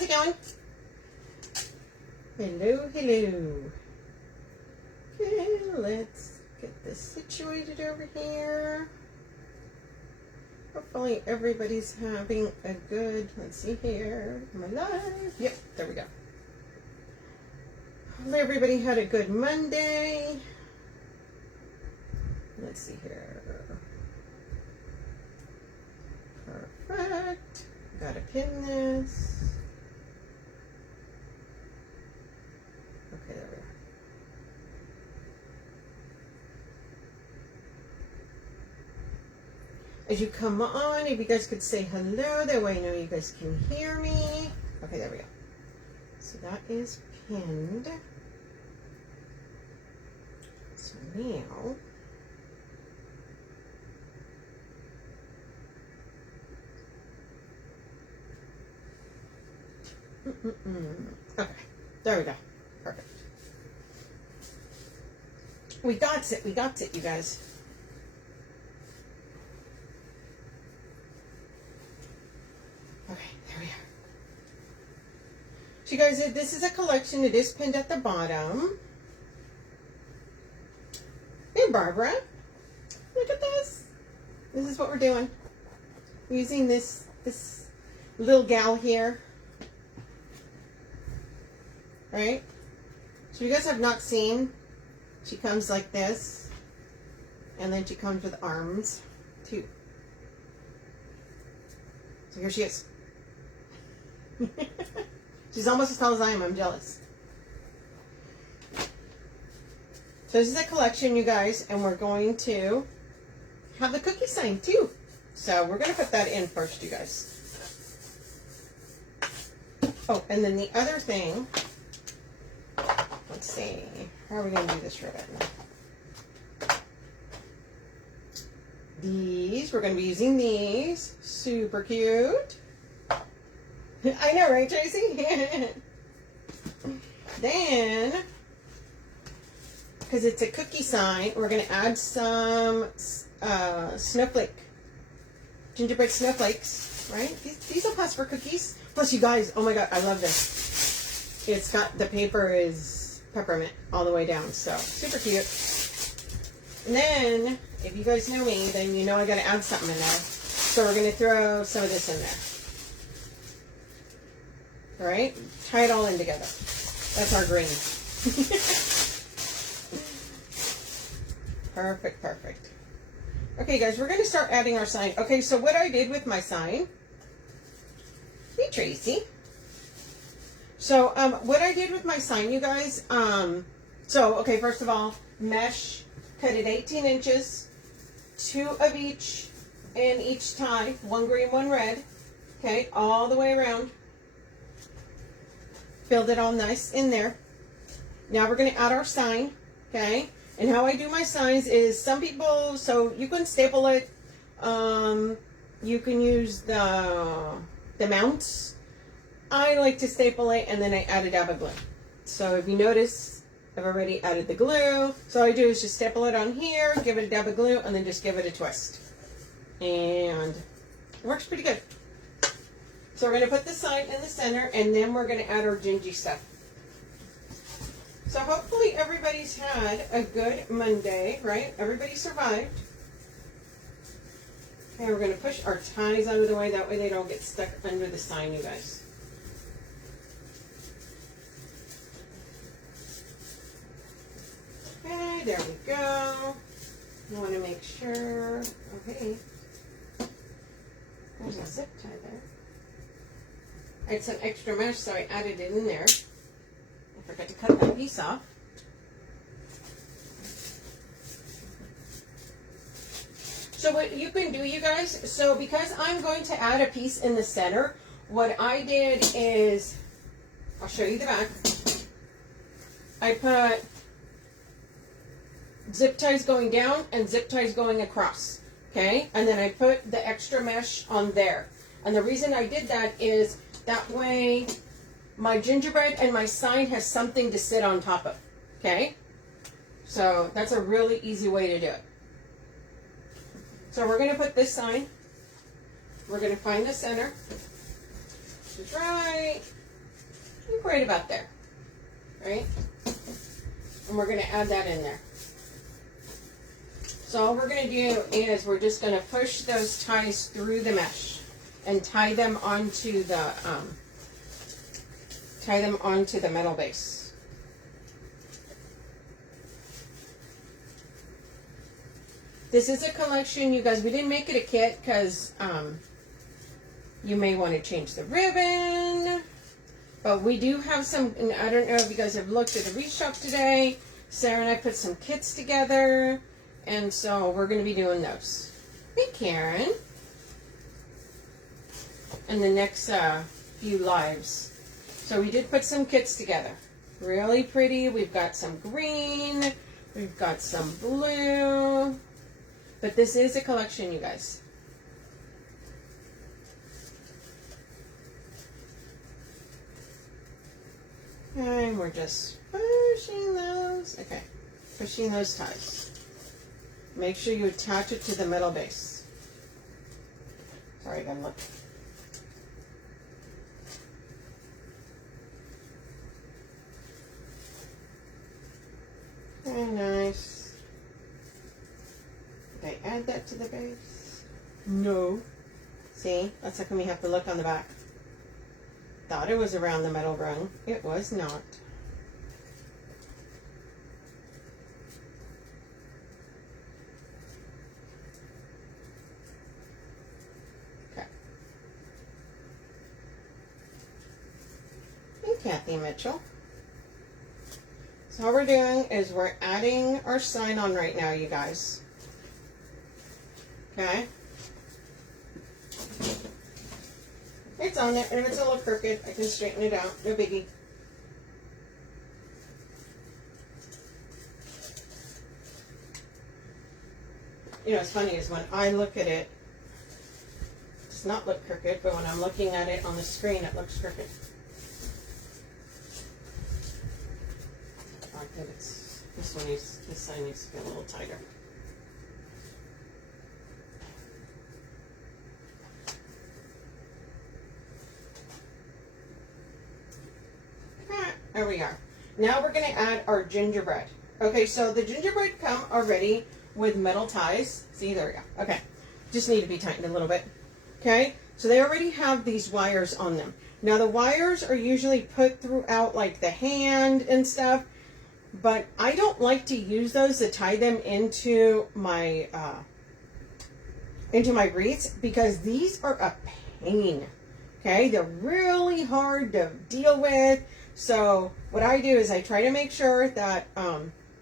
How's it going? Hello, hello. Okay, let's get this situated over here. Hopefully everybody's having a good, let's see here, am I live? Yep, there we go. Hopefully everybody had a good Monday. Let's see here. Perfect. Gotta pin this. Okay, there we are. As you come on, if you guys could say hello, that way I know you guys can hear me. Okay, there we go. So that is pinned. So now, okay, there we go. Perfect. We got it, you guys. Okay, there we are. So you guys, this is a collection. It is pinned at the bottom. Hey, Barbara. Look at this. This is what we're doing. We're using this little gal here. Right? So you guys have not seen, she comes like this, and then she comes with arms too. So here she is. She's almost as tall as I am. I'm jealous. So this is a collection, you guys, and we're going to have the cookie sign too. So we're going to put that in first, you guys. Oh, and then the other thing, let's see, how are we going to do this ribbon? These, we're going to be using these. Super cute. I know, right, Tracy? Then, because it's a cookie sign, we're going to add some gingerbread snowflakes, right? These will pass for cookies. Plus, you guys, oh my God, I love this. It's got, the paper is peppermint all the way down, so super cute. And then, if you guys know me, then you know I got to add something in there. So we're going to throw some of this in there. All right, tie it all in together. That's our green. Perfect, perfect. Okay, guys, we're going to start adding our sign. Okay, so what I did with my sign. Hey, Tracy. So, what I did with my sign, you guys. Okay, first of all, mesh, cut it 18 inches, 2 of each in each tie, 1 green, 1 red. Okay, all the way around. Filled it all nice in there. Now we're going to add our sign, okay? And how I do my signs is some people, so you can staple it. You can use the mounts. I like to staple it and then I add a dab of glue. So if you notice, I've already added the glue. So all I do is just staple it on here, give it a dab of glue, and then just give it a twist. And it works pretty good. So we're going to put the sign in the center, and then we're going to add our gingy stuff. So hopefully everybody's had a good Monday, right? Everybody survived. And we're going to push our ties out of the way. That way they don't get stuck under the sign, you guys. Okay, there we go. You want to make sure. Okay. There's a zip tie there. I had some extra mesh, so I added it in there. I forgot to cut that piece off. So what you can do, you guys, so because I'm going to add a piece in the center, what I did is, I'll show you the back. I put zip ties going down and zip ties going across, okay? And then I put the extra mesh on there. And the reason I did that is that way my gingerbread and my sign has something to sit on top of, okay? So that's a really easy way to do it. So we're going to put this sign, we're going to find the center, which is right Look right about there, right? And we're going to add that in there. So all we're going to do is we're just going to push those ties through the mesh and tie them onto the metal base. This is a collection, you guys. We didn't make it a kit because you may want to change the ribbon. But we do have some, and I don't know if you guys have looked at the Wreath Shop today. Sarah and I put some kits together. And so we're going to be doing those. Hey, Karen. In the next few lives. So we did put some kits together. Really pretty. We've got some green. We've got some blue. But this is a collection, you guys. And we're just pushing those. Okay. Pushing those ties. Make sure you attach it to the metal base. Sorry, I gotta look. Very nice. Did I add that to the base? No. See? That's how come we have to look on the back. Thought it was around the metal rung. It was not. Kathy Mitchell. So all we're doing is we're adding our sign on right now, you guys. Okay. It's on there, and if it's a little crooked, I can straighten it out. No biggie. You know, what's funny is when I look at it, it does not look crooked, but when I'm looking at it on the screen, it looks crooked. I think it's, this sign needs to be a little tighter. There we are. Now we're going to add our gingerbread. Okay, so the gingerbread come already with metal ties. See, there we go. Okay, just need to be tightened a little bit. Okay, so they already have these wires on them. Now the wires are usually put throughout like the hand and stuff, but I don't like to use those to tie them into my wreaths because these are a pain. Okay, they're really hard to deal with. So what I do is I try to make sure that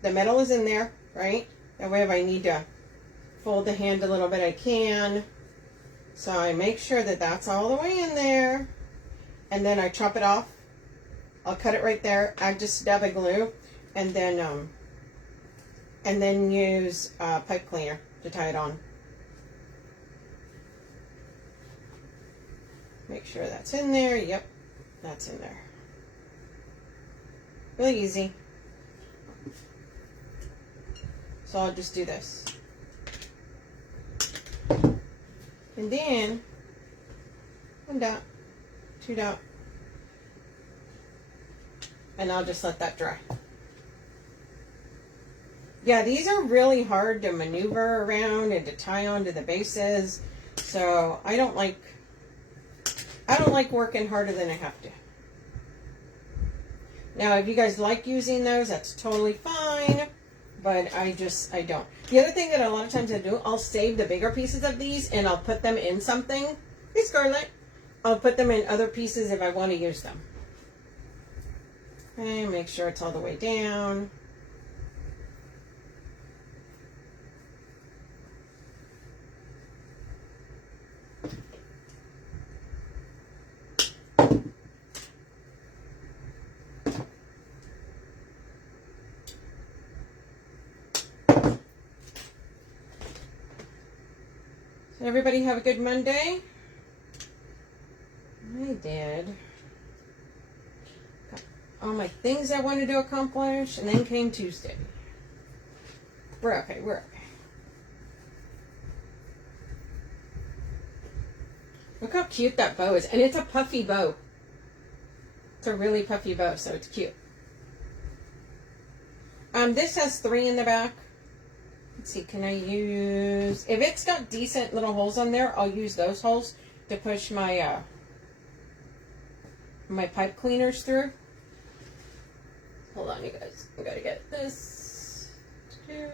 the metal is in there, right? That way if I need to fold the hand a little bit, I can. So I make sure that that's all the way in there. And then I chop it off. I'll cut it right there, add just a dab of glue, and then use pipe cleaner to tie it on. Make sure that's in there. Yep, that's in there. Really easy. So I'll just do this. And then 1 dot, 2 dot, and I'll just let that dry. Yeah, these are really hard to maneuver around and to tie onto the bases. So I don't like working harder than I have to. Now, if you guys like using those, that's totally fine, but I don't. The other thing that a lot of times I do, I'll save the bigger pieces of these and I'll put them in something. Hey, Scarlett. I'll put them in other pieces if I want to use them. Okay, make sure it's all the way down. Everybody have a good Monday. I did. Got all my things I wanted to accomplish, and then came Tuesday. We're okay, we're okay. Look how cute that bow is, and it's a puffy bow. It's a really puffy bow, so it's cute. This has 3 in the back. Let's see, can I use, if it's got decent little holes on there, I'll use those holes to push my my pipe cleaners through. Hold on, you guys. I gotta get this too.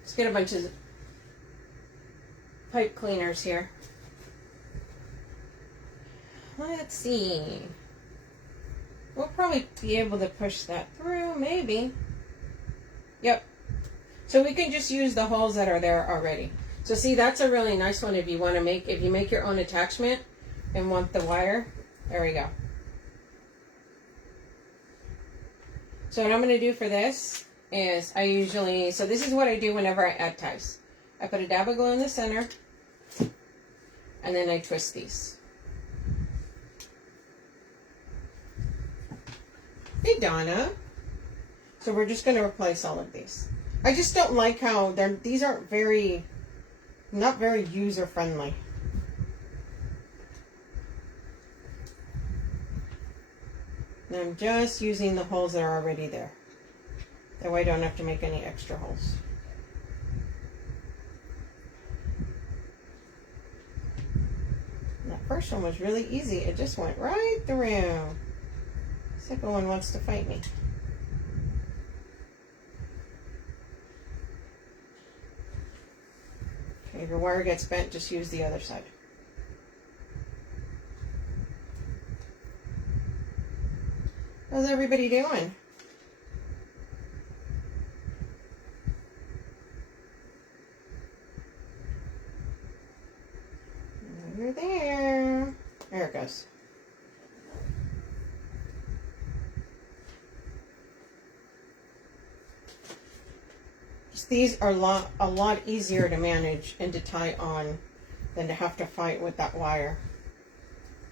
Let's get a bunch of pipe cleaners here. Let's see. We'll probably be able to push that through, maybe. Yep. So we can just use the holes that are there already. So see, that's a really nice one if you want to make, if you make your own attachment and want the wire. There we go. So what I'm going to do for this is I usually, so this is what I do whenever I add ties. I put a dab of glue in the center and then I twist these. Hey, Donna. So we're just going to replace all of these. I just don't like how these aren't very, not very user friendly. And I'm just using the holes that are already there. That way I don't have to make any extra holes. And that first one was really easy. It just went right through. Second one wants to fight me. Okay, if your wire gets bent, just use the other side. How's everybody doing? You're there. There it goes. These are a lot easier to manage and to tie on than to have to fight with that wire.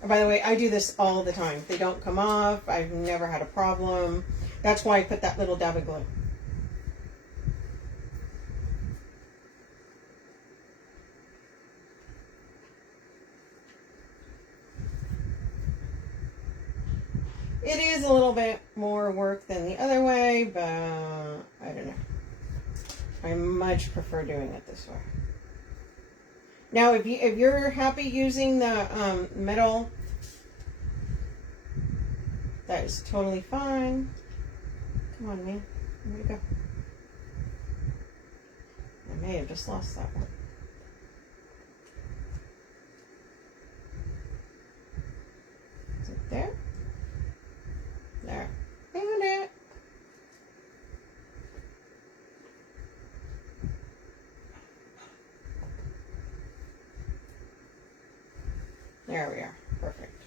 And by the way, I do this all the time. They don't come off. I've never had a problem. That's why I put that little dab of glue. It is a little bit more work than the other way, but I don't know. I much prefer doing it this way. Now, if you're happy using the metal, that is totally fine. Come on, man. Where'd it go? I may have just lost that one. Is it there? There. Found it. There we are. Perfect.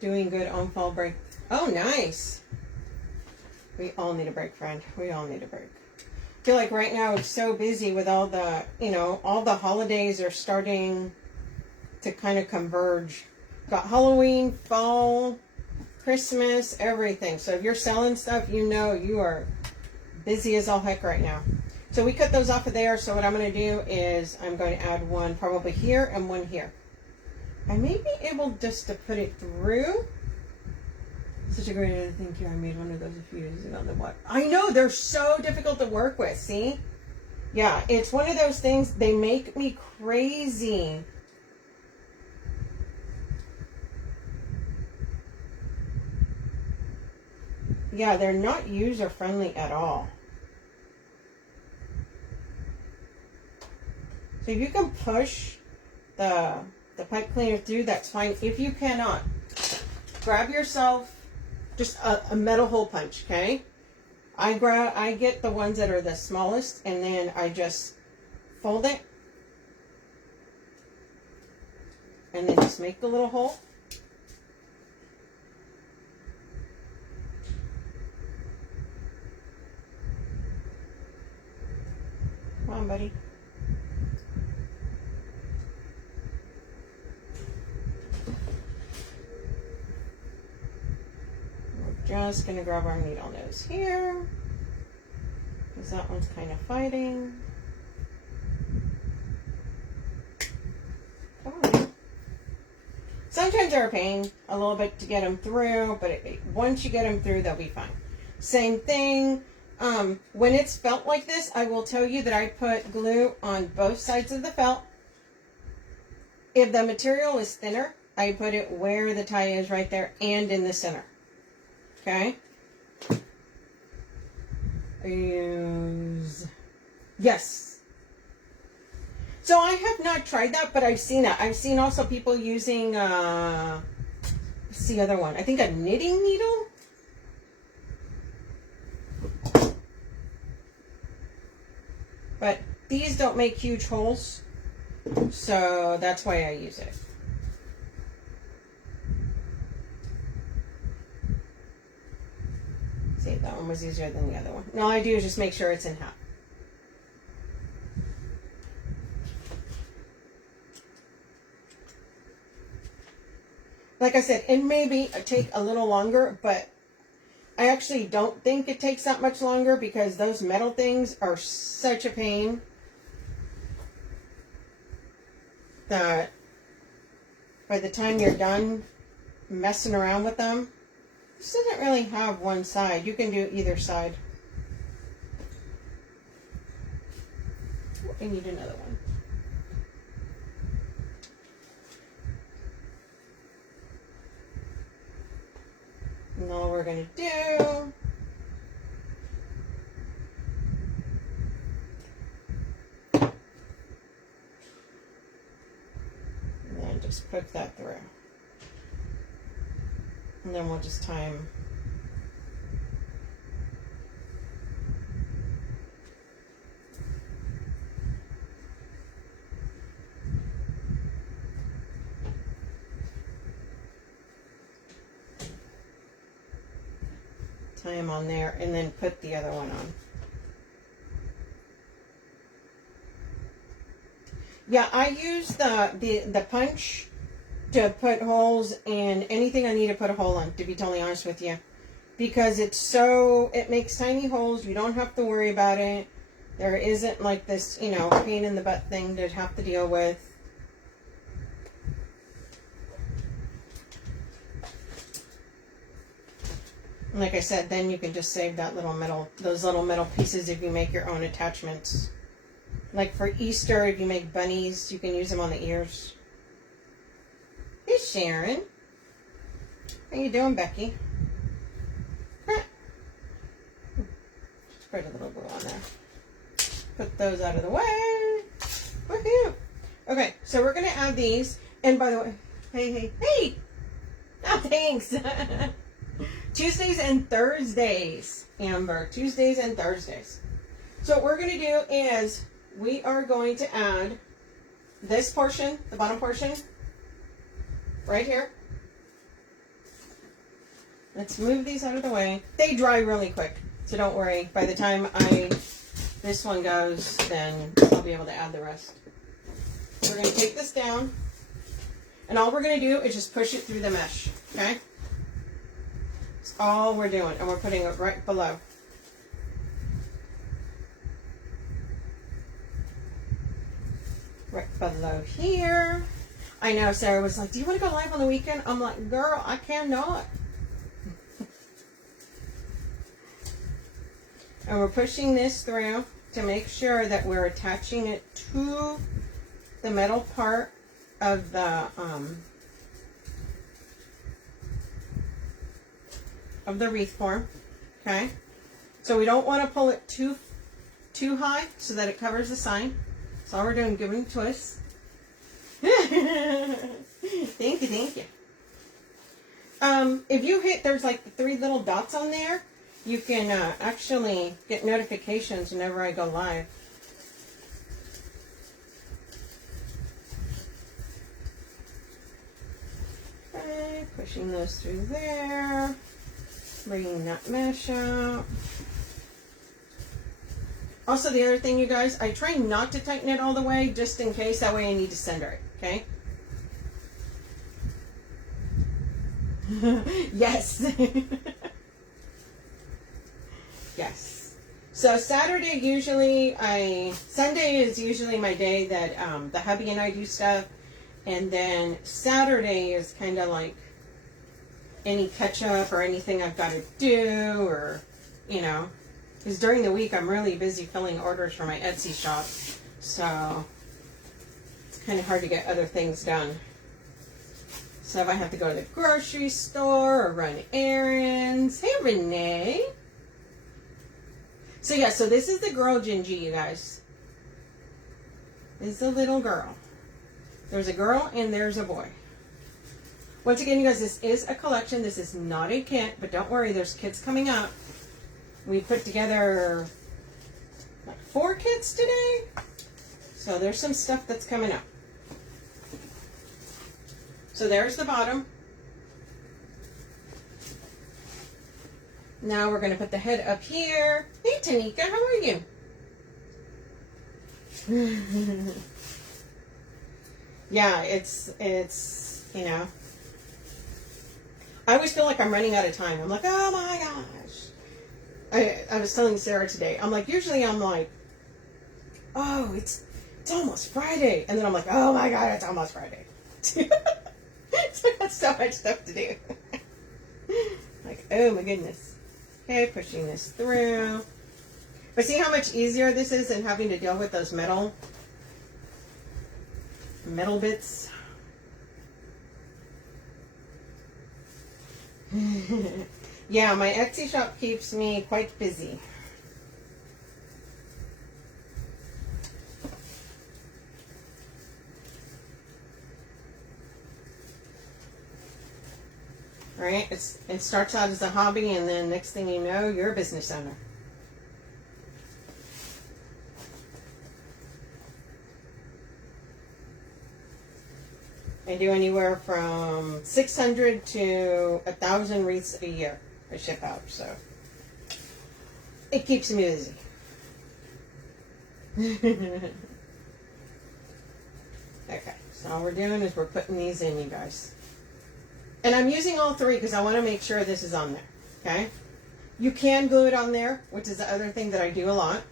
Doing good on fall break. Oh, nice. We all need a break, friend. We all need a break. I feel like right now it's so busy with all the, all the holidays are starting to kind of converge. Got Halloween, fall, Christmas, everything. So if you're selling stuff, you are busy as all heck right now. So we cut those off of there. So what I'm going to do is I'm going to add one probably here and one here. I may be able just to put it through. Such a great idea. Thank you. I made one of those a few days ago. I know, they're so difficult to work with. See? Yeah, it's one of those things. They make me crazy. Yeah, they're not user friendly at all. So if you can push the pipe cleaner through, that's fine. If you cannot, grab yourself just a metal hole punch, okay? I get the ones that are the smallest, and then I just fold it, and then just make the little hole. Come on, buddy. Just going to grab our needle nose here, because that one's kind of fighting. Sometimes they're a pain a little bit to get them through, but once you get them through, they'll be fine. Same thing. When it's felt like this, I will tell you that I put glue on both sides of the felt. If the material is thinner, I put it where the tie is right there and in the center. Okay? Yes. So I have not tried that, but I've seen it. I've seen also people using, what's the other one? I think a knitting needle. But these don't make huge holes, so that's why I use it. See, that one was easier than the other one. And all I do is just make sure it's in half. Like I said, it may take a little longer, but I actually don't think it takes that much longer because those metal things are such a pain that by the time you're done messing around with them, this doesn't really have one side. You can do either side. I need another one. And all we're going to do and then just put that through. And then we'll just tie them. Tie them on there and then put the other one on. Yeah, I use the punch to put holes in anything I need to put a hole in, to be totally honest with you. Because it makes tiny holes. You don't have to worry about it. There isn't like this, pain in the butt thing to have to deal with. Like I said, then you can just save those little metal pieces if you make your own attachments. Like for Easter, if you make bunnies, you can use them on the ears. Hey, Sharon. How you doing, Becky? Spread a little glue on there. Put those out of the way. Woohoo! Okay, so we're going to add these. And by the way, hey! Oh, thanks! Tuesdays and Thursdays, Amber. Tuesdays and Thursdays. So what we're going to do is we are going to add this portion, the bottom portion, right here. Let's move these out of the way. They dry really quick, so don't worry. By the time this one goes, then I'll be able to add the rest. We're going to take this down, and all we're going to do is just push it through the mesh, okay? That's all we're doing, and we're putting it right below. Right below here. I know Sarah was like, do you want to go live on the weekend? I'm like, girl, I cannot. And we're pushing this through to make sure that we're attaching it to the metal part of the wreath form. Okay, so we don't want to pull it too high so that it covers the sign. So all we're doing, giving it a twist. Thank you. If you hit, there's like the 3 little dots on there. You can actually get notifications whenever I go live. Okay, pushing those through there. Bringing that mesh out. Also, the other thing, you guys, I try not to tighten it all the way, just in case. That way I need to center it, okay? Yes. Yes. So Sunday is usually my day that the hubby and I do stuff. And then Saturday is kind of like any catch up or anything I've got to do, or, you know, because during the week I'm really busy filling orders for my Etsy shop. So it's kind of hard to get other things done. So if I have to go to the grocery store or run errands. Hey, Renee. So yeah, so this is the girl Gingy, you guys. This is a little girl. There's a girl and there's a boy. Once again, you guys, this is a collection. This is not a kit, but don't worry, there's kits coming up. We put together like 4 kits today. So there's some stuff that's coming up. So there's the bottom. Now we're going to put the head up here. Hey, Tanika, how are you? Yeah, it's, you know, I always feel like I'm running out of time. I'm like, oh my gosh. I was telling Sarah today, I'm like, usually I'm like, oh, it's almost Friday. And then I'm like, oh my God, it's almost Friday. So I got so much stuff to do. Like, oh my goodness. Okay, pushing this through. But see how much easier this is than having to deal with those metal bits? Yeah, my Etsy shop keeps me quite busy. Right? It starts out as a hobby, and then next thing you know, you're a business owner. I do anywhere from 600 to 1,000 wreaths a year I ship out, so it keeps me busy. Okay, so all we're doing is we're putting these in, you guys. And I'm using all 3 because I want to make sure this is on there, okay? You can glue it on there, which is the other thing that I do a lot.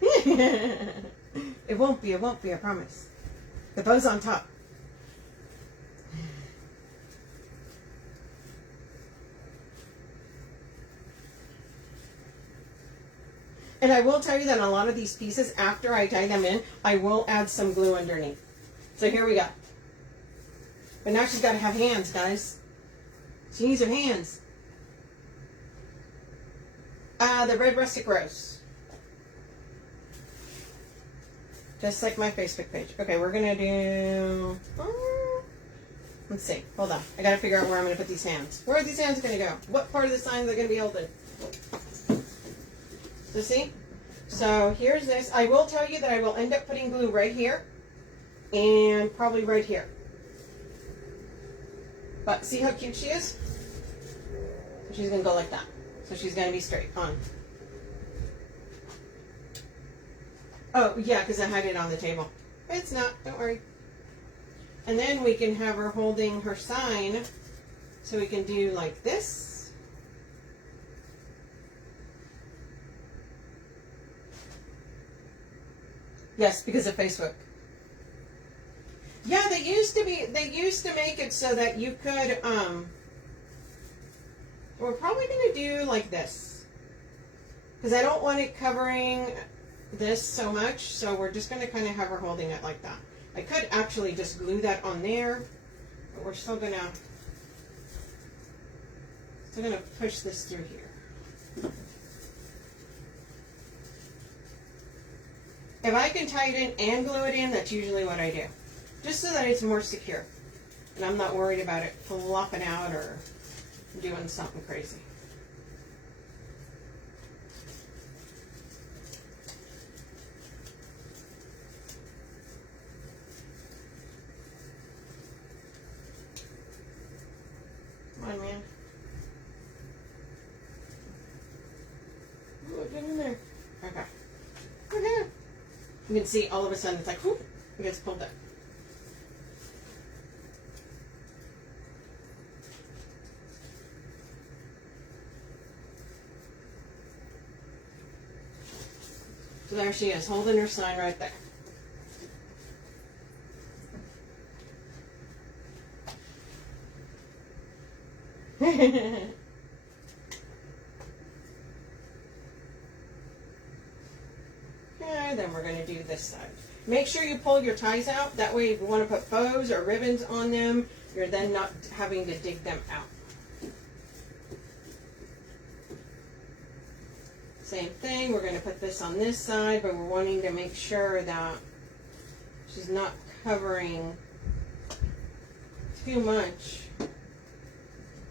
It won't be, I promise. The bow's on top. And I will tell you that on a lot of these pieces, after I tie them in, I will add some glue underneath. So here we go. But now she's got to have hands, guys. She needs her hands. The red rustic rose. Just like my Facebook page. Okay, we're going to do... let's see. Hold on. I got to figure out where I'm going to put these hands. Where are these hands going to go? What part of the sign are they going to be holding? So see? So here's this. I will tell you that I will end up putting glue right here. And probably right here. But see how cute she is? She's going to go like that. So she's going to be straight on. Oh, yeah, because I had it on the table. It's not. Don't worry. And then we can have her holding her sign. So we can do like this. Yes, because of Facebook. Yeah, they used to make it so that you could, we're probably going to do like this. Because I don't want it covering this so much, so we're just going to kind of have her holding it like that. I could actually just glue that on there, but we're still going to push this through here. If I can tie it in and glue it in, that's usually what I do. Just so that it's more secure. And I'm not worried about it flopping out or doing something crazy. Come on, man. Ooh, get in there. Okay. Okay. You can see all of a sudden it's like, whoop, it gets pulled up. So there she is, holding her sign right there. Okay, then we're going to do this side. Make sure you pull your ties out. That way, if you want to put bows or ribbons on them, you're then not having to dig them out. Same thing, we're going to put this on this side, but we're wanting to make sure that she's not covering too much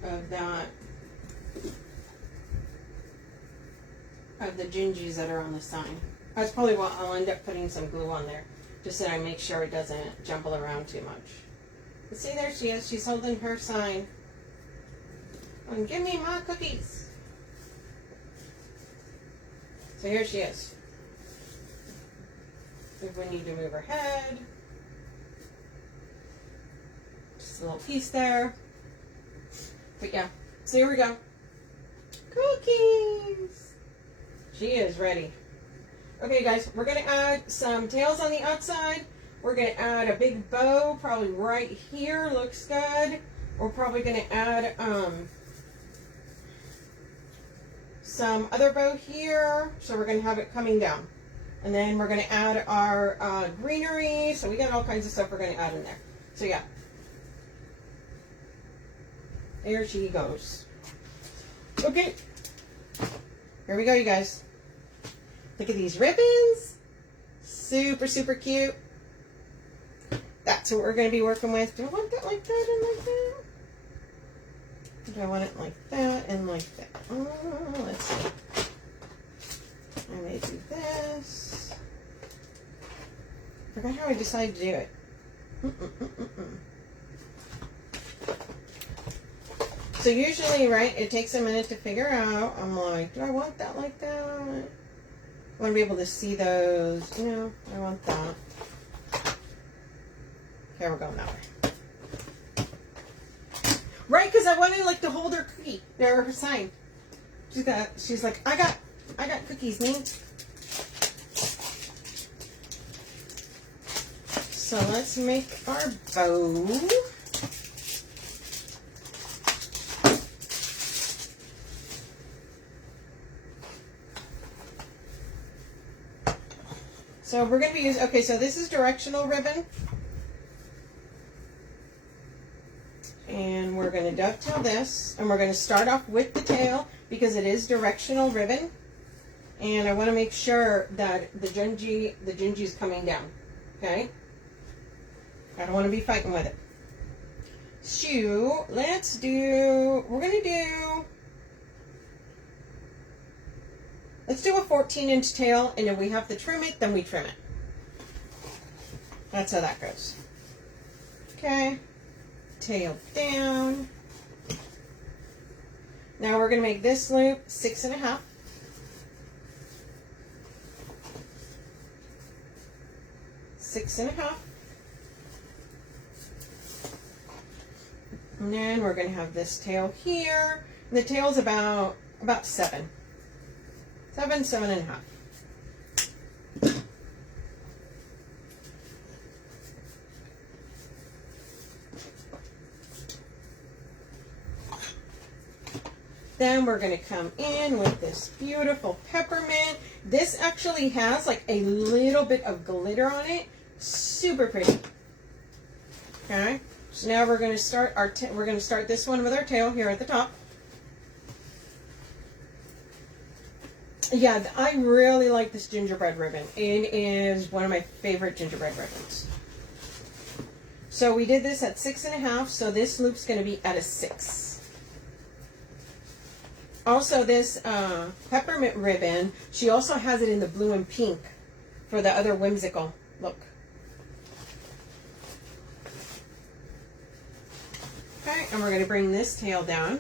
of that, of the gingies that are on the sign. That's probably what I'll end up putting some glue on there, just so I make sure it doesn't jumble around too much. But see, there she is. She's holding her sign. And give me my cookies. So here she is. If we need to move her head, just a little piece there. But yeah, so here we go. Cookies. She is ready. Okay, guys, we're going to add some tails on the outside. We're going to add a big bow, probably right here. Looks good. We're probably going to add some other bow here. So we're going to have it coming down. And then we're going to add our greenery. So we got all kinds of stuff we're going to add in there. So yeah. There she goes. Okay. Here we go, you guys. Look at these ribbons. Super, super cute. That's what we're going to be working with. Do I want that like that and like that? Do I want it like that and like that? Oh, let's see. I may do this. I forgot how I decided to do it. So usually, right, it takes a minute to figure out. I'm like, do I want that like that? I want to be able to see those. You know, I want that. Here we're going that way. Right, because I wanted like to hold her cookie, her sign. She's like, I got cookies, Nate. So let's make our bow. So we're going to be using, okay, so this is directional ribbon. And we're going to dovetail this. And we're going to start off with the tail because it is directional ribbon. And I want to make sure that the gingy is coming down. Okay? I don't want to be fighting with it. So let's do, let's do a 14-inch tail, and if we have to trim it, then we trim it. That's how that goes. Okay, tail down. Now we're going to make this loop 6.5. And then we're going to have this tail here. And the tail's about 7. 7.5. Then we're going to come in with this beautiful peppermint. This actually has like a little bit of glitter on it. Super pretty. Okay. So now we're going to start this one with our tail here at the top. Yeah, I really like this gingerbread ribbon. It is one of my favorite gingerbread ribbons. So we did this at 6.5, so this loop's going to be at a 6. Also, this peppermint ribbon, she also has it in the blue and pink for the other whimsical look. Okay, and we're going to bring this tail down.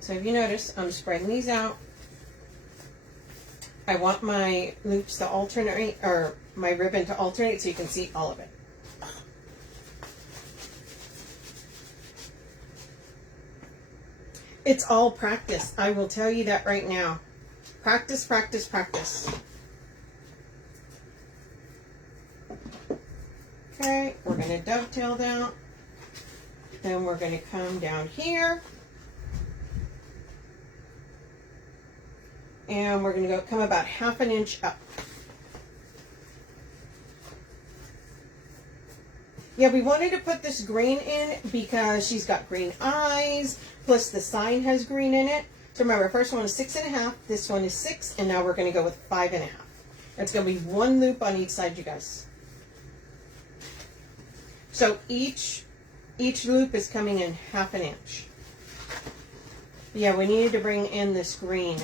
So if you notice, I'm spreading these out. I want my loops to alternate, or my ribbon to alternate so you can see all of it. It's all practice. I will tell you that right now. Practice, practice, practice. Okay, we're going to dovetail down. Then we're going to come down here. And we're going to come about 1/2 inch up. Yeah, we wanted to put this green in because she's got green eyes, plus the sign has green in it. So remember, first one is 6.5, this one is 6, and now we're going to go with 5.5. It's going to be 1 loop on each side, you guys. So each loop is coming in 1/2 inch. Yeah, we needed to bring in this green.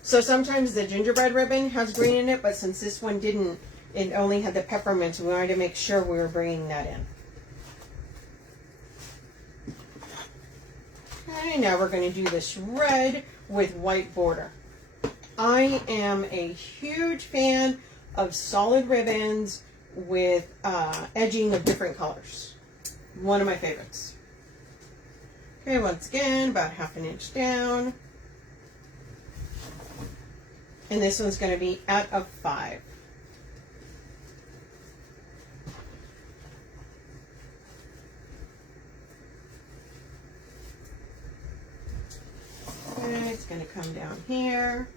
So sometimes the gingerbread ribbon has green in it, but since this one didn't, it only had the peppermint, we wanted to make sure we were bringing that in. Okay, now we're going to do this red with white border. I am a huge fan of solid ribbons with edging of different colors. One of my favorites. Okay, once again, about 1/2 inch down. And this one's going to be at a 5. Okay, it's going to come down here.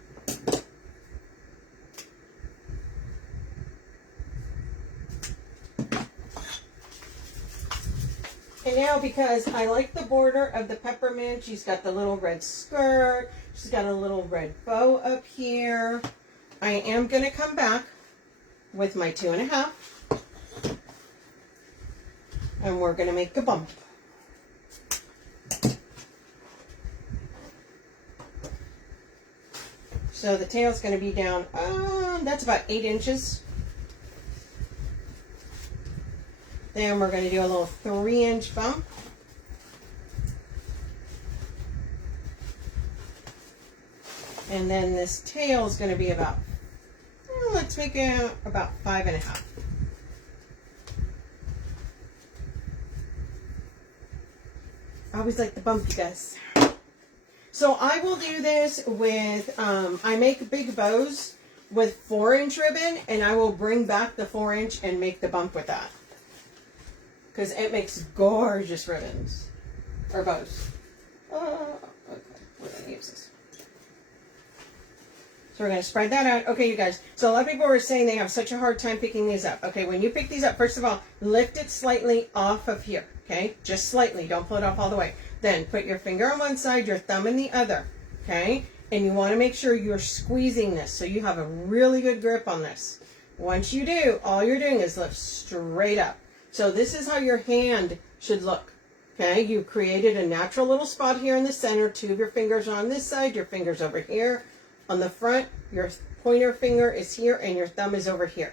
And now, because I like the border of the peppermint, she's got the little red skirt, she's got a little red bow up here. I am going to come back with my 2.5. And we're going to make a bump. So the tail's going to be down, that's about 8 inches. Then we're going to do a little 3-inch bump. And then this tail is going to be about, let's make it about 5.5. I always like the bump, you guys. So I will do this with, I make big bows with 4-inch ribbon, and I will bring back the 4-inch and make the bump with that. Because it makes gorgeous ribbons. Or bows. Okay, we're going to use this. So we're going to spread that out. Okay, you guys. So a lot of people were saying they have such a hard time picking these up. Okay, when you pick these up, first of all, lift it slightly off of here. Okay, just slightly. Don't pull it off all the way. Then put your finger on one side, your thumb in the other. Okay, and you want to make sure you're squeezing this so you have a really good grip on this. Once you do, all you're doing is lift straight up. So this is how your hand should look. Okay, you've created a natural little spot here in the center. 2 of your fingers are on this side, your fingers over here. On the front, your pointer finger is here and your thumb is over here.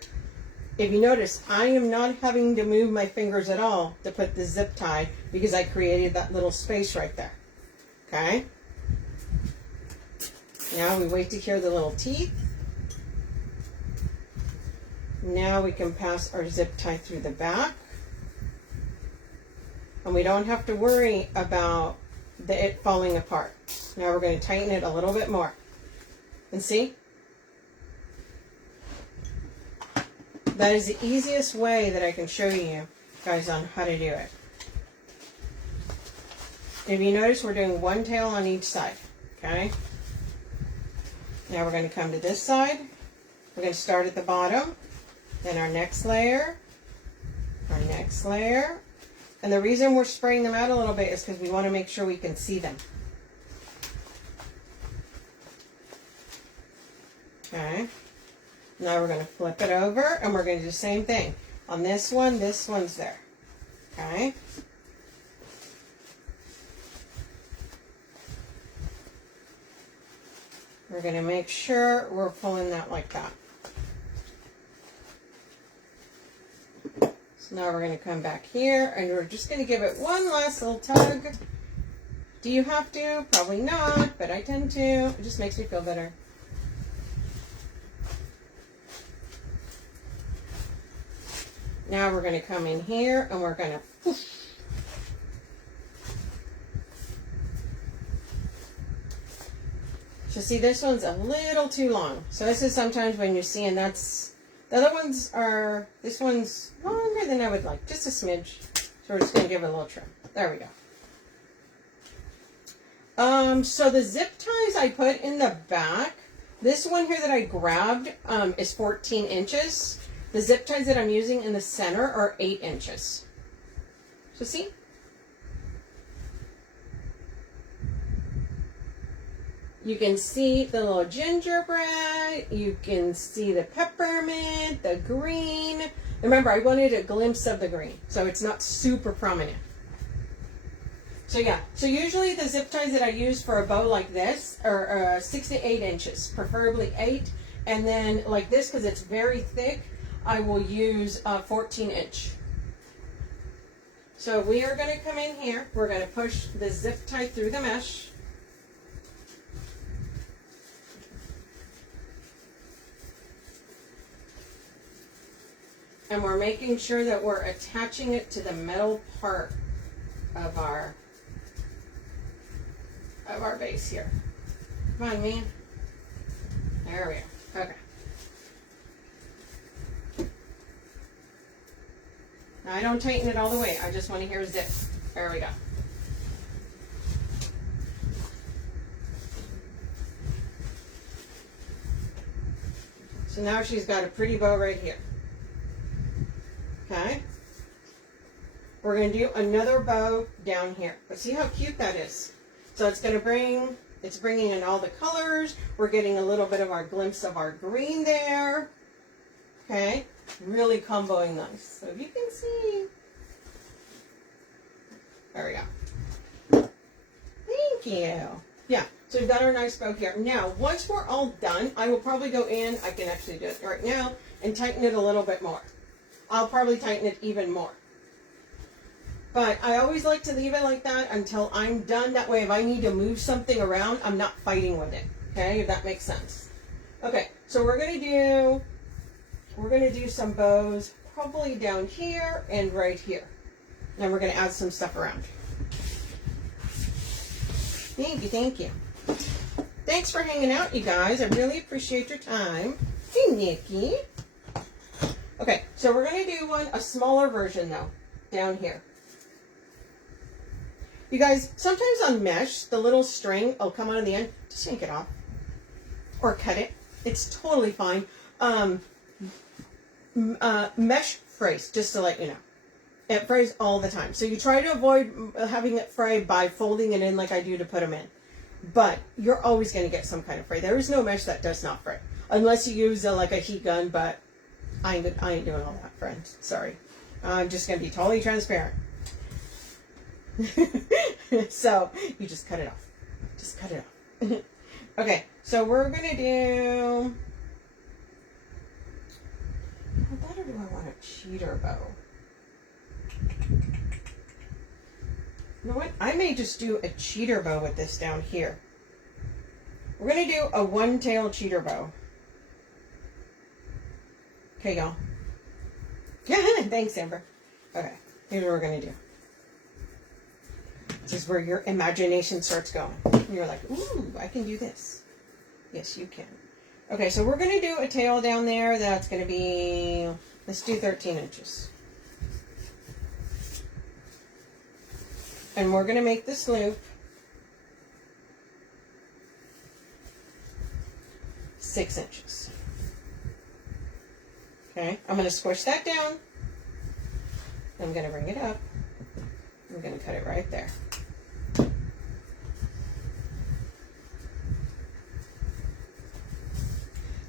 If you notice, I am not having to move my fingers at all to put the zip tie because I created that little space right there. Okay? Now we wait to hear the little teeth. Now we can pass our zip tie through the back. And we don't have to worry about it falling apart. Now we're going to tighten it a little bit more. And see? That is the easiest way that I can show you guys on how to do it. If you notice, we're doing 1 tail on each side. Okay? Now we're going to come to this side. We're going to start at the bottom. Then our next layer. Our next layer. And the reason we're spraying them out a little bit is because we want to make sure we can see them. Okay. Now we're going to flip it over and we're going to do the same thing. On this one's there. Okay. We're going to make sure we're pulling that like that. So now we're going to come back here and we're just going to give it one last little tug. Do you have to? Probably not, but I tend to. It just makes me feel better. Now we're going to come in here and we're going to poof. So see, this one's a little too long. So this is sometimes when you see, and that's, the other ones are, this one's longer than I would like, just a smidge. So we're just going to give it a little trim. There we go. So the zip ties I put in the back, this one here that I grabbed is 14 inches. The zip ties that I'm using in the center are 8 inches. So see? You can see the little gingerbread, you can see the peppermint, the green. Remember, I wanted a glimpse of the green, so it's not super prominent. So yeah, so usually the zip ties that I use for a bow like this are 6 to 8 inches, preferably 8. And then like this, because it's very thick, I will use 14 inch. So we are going to come in here, we're going to push the zip tie through the mesh. And we're making sure that we're attaching it to the metal part of our base here. Come on, man. There we go. Okay. Now I don't tighten it all the way. I just want to hear zip. There we go. So now she's got a pretty bow right here. Okay, we're going to do another bow down here, but see how cute that is. So it's going to bringing in all the colors. We're getting a little bit of our glimpse of our green there. Okay, really comboing nice. So if you can see, there we go. Thank you. Yeah, so we've got our nice bow here. Now, once we're all done, I will probably go in, I can actually do it right now, and tighten it a little bit more. I'll probably tighten it even more. But I always like to leave it like that until I'm done. That way, if I need to move something around, I'm not fighting with it. Okay, if that makes sense. Okay, so we're gonna do some bows probably down here and right here. And we're gonna add some stuff around. Thank you, thank you. Thanks for hanging out, you guys. I really appreciate your time. Hey, Nikki. Okay, so we're going to do a smaller version though, down here. You guys, sometimes on mesh, the little string will come out of the end. Just yank it off. Or cut it. It's totally fine. Mesh frays, just to let you know. It frays all the time. So you try to avoid having it fray by folding it in like I do to put them in. But you're always going to get some kind of fray. There is no mesh that does not fray. Unless you use like a heat gun, but I ain't doing all that, friend. Sorry. I'm just going to be totally transparent. So, you just cut it off. Just cut it off. Okay, so we're going to do... How better do I want a cheater bow? You know what? I may just do a cheater bow with this down here. We're going to do a one-tail cheater bow. Okay, y'all. Thanks, Amber. Okay, here's what we're going to do. This is where your imagination starts going. And you're like, ooh, I can do this. Yes, you can. Okay, so we're going to do a tail down there that's going to be, let's do 13 inches. And we're going to make this loop 6 inches. Okay, I'm going to squish that down. I'm going to bring it up. I'm going to cut it right there.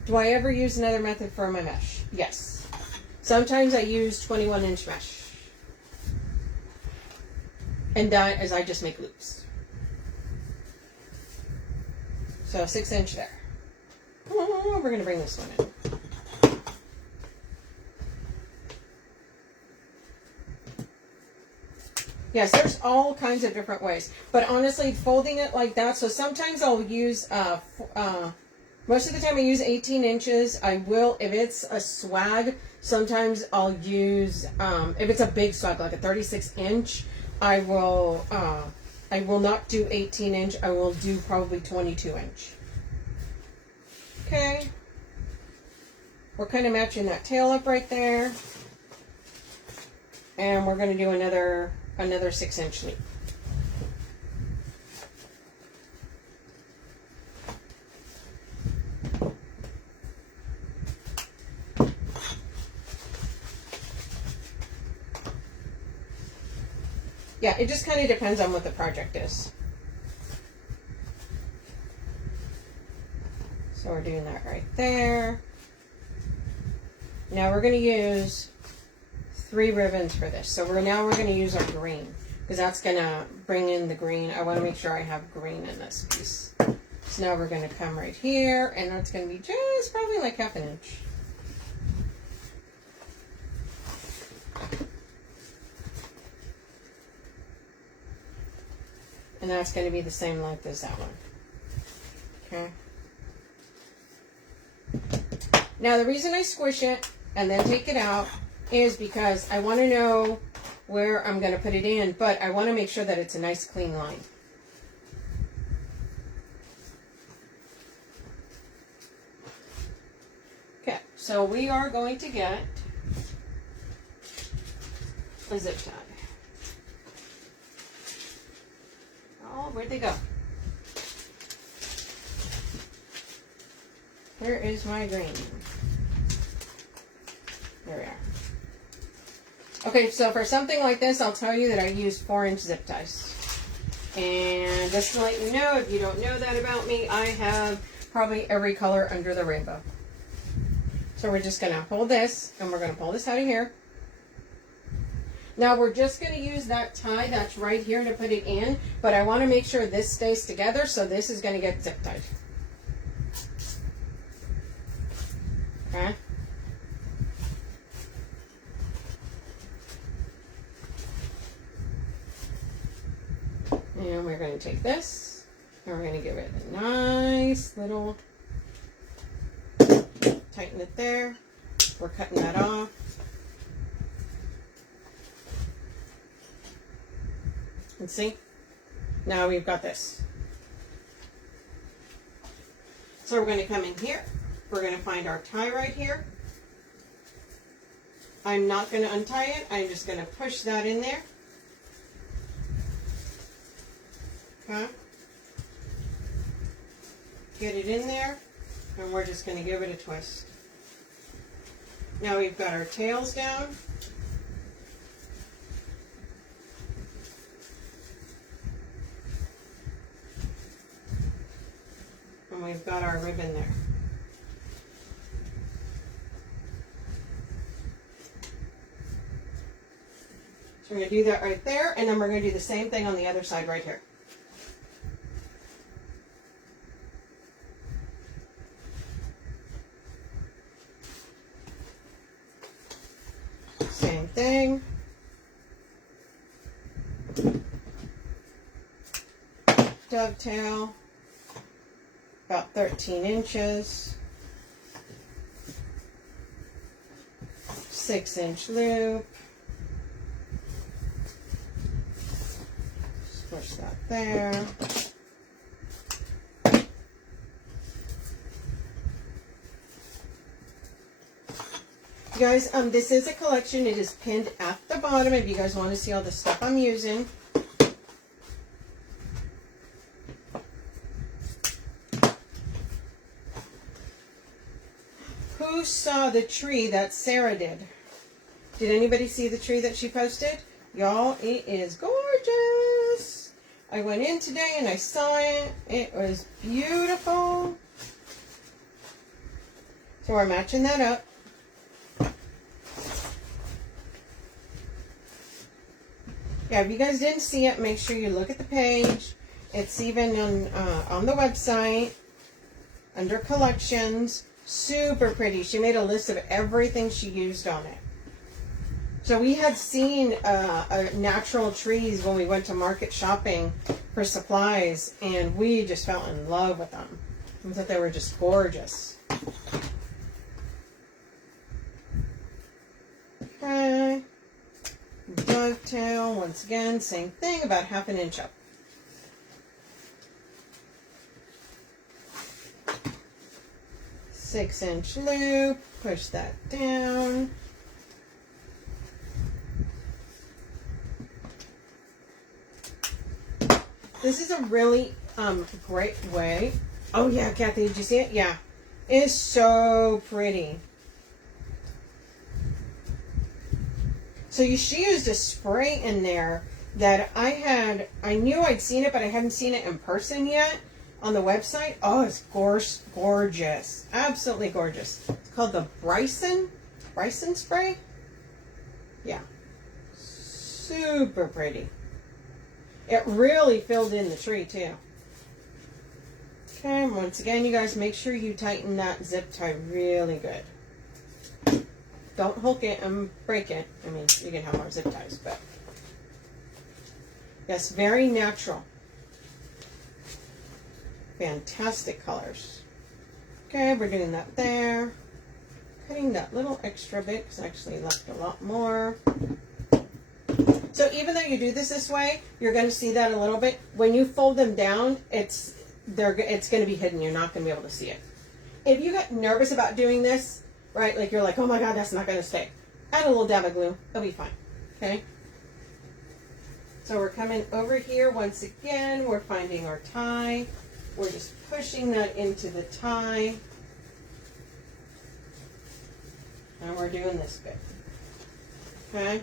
Do I ever use another method for my mesh? Yes. Sometimes I use 21-inch mesh. And that is I just make loops. So 6 inch there. Oh, we're going to bring this one in. Yes, there's all kinds of different ways. But honestly, folding it like that, so sometimes I'll use, most of the time I use 18 inches. I will, if it's a swag, sometimes I'll use, if it's a big swag, like a 36 inch, I will not do 18 inch. I will do probably 22 inch. Okay. We're kind of matching that tail up right there. And we're going to do another 6-inch loop. Yeah, it just kind of depends on what the project is. So we're doing that right there. Now we're going to use 3 ribbons for this. So now we're going to use our green, because that's going to bring in the green. I want to make sure I have green in this piece. So now we're going to come right here, and that's going to be just probably like 1/2 inch. And that's going to be the same length as that one. Okay. Now the reason I squish it and then take it out is because I want to know where I'm going to put it in, but I want to make sure that it's a nice clean line. Okay, so we are going to get a zip tie. Oh, where'd they go? Here is my green. There we are. Okay, so for something like this, I'll tell you that I use 4-inch zip ties. And just to let you know, if you don't know that about me, I have probably every color under the rainbow. So we're just going to hold this, and we're going to pull this out of here. Now we're just going to use that tie that's right here to put it in, but I want to make sure this stays together, so this is going to get zip tied. Okay? And we're going to take this, and we're going to give it a nice little, tighten it there. We're cutting that off. And see, now we've got this. So we're going to come in here. We're going to find our tie right here. I'm not going to untie it. I'm just going to push that in there. Okay. Get it in there, and we're just going to give it a twist. Now we've got our tails down. And we've got our ribbon there. So we're going to do that right there, and then we're going to do the same thing on the other side right here. Same thing. Dovetail. About 13 inches. 6-inch loop. Push that there. You guys, this is a collection. It is pinned at the bottom if you guys want to see all the stuff I'm using. Who saw the tree that Sarah did? Did anybody see the tree that she posted? Y'all, it is gorgeous. I went in today and I saw it. It was beautiful. So we're matching that up. Yeah, if you guys didn't see it, make sure you look at the page. It's even on the website under collections. Super pretty. She made a list of everything she used on it. So we had seen natural trees when we went to market shopping for supplies, and we just fell in love with them. We thought they were just gorgeous. Okay. Dovetail, once again, same thing, about 1/2 inch up. 6-inch loop, push that down. This is a really great way. Oh yeah, Kathy, did you see it? Yeah, it is so pretty. So she used a spray in there that I knew I'd seen it, but I hadn't seen it in person yet on the website. Oh, it's gorgeous. Absolutely gorgeous. It's called the Bryson spray. Yeah. Super pretty. It really filled in the tree too. Okay, once again, you guys, make sure you tighten that zip tie really good. Don't hook it and break it. I mean, you can have more zip ties, but yes, very natural. Fantastic colors. Okay, we're doing that there. Cutting that little extra bit because I actually left a lot more. So even though you do this way, you're going to see that a little bit. When you fold them down, it's going to be hidden. You're not going to be able to see it. If you get nervous about doing this, right, like you're like, oh my God, that's not going to stay, add a little dab of glue. It'll be fine. Okay. So we're coming over here once again. We're finding our tie. We're just pushing that into the tie. And we're doing this bit. Okay.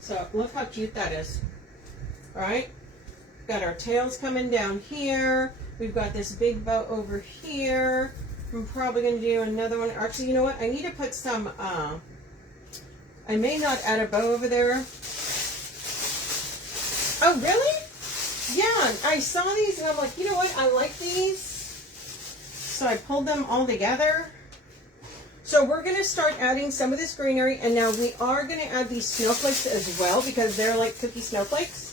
So look how cute that is. All right. Got our tails coming down here. We've got this big bow over here. I'm probably going to do another one. Actually, you know what? I need to put some, I may not add a bow over there. Oh, really? Yeah, I saw these and I'm like, you know what? I like these. So I pulled them all together. So we're going to start adding some of this greenery, and now we are going to add these snowflakes as well because they're like cookie snowflakes.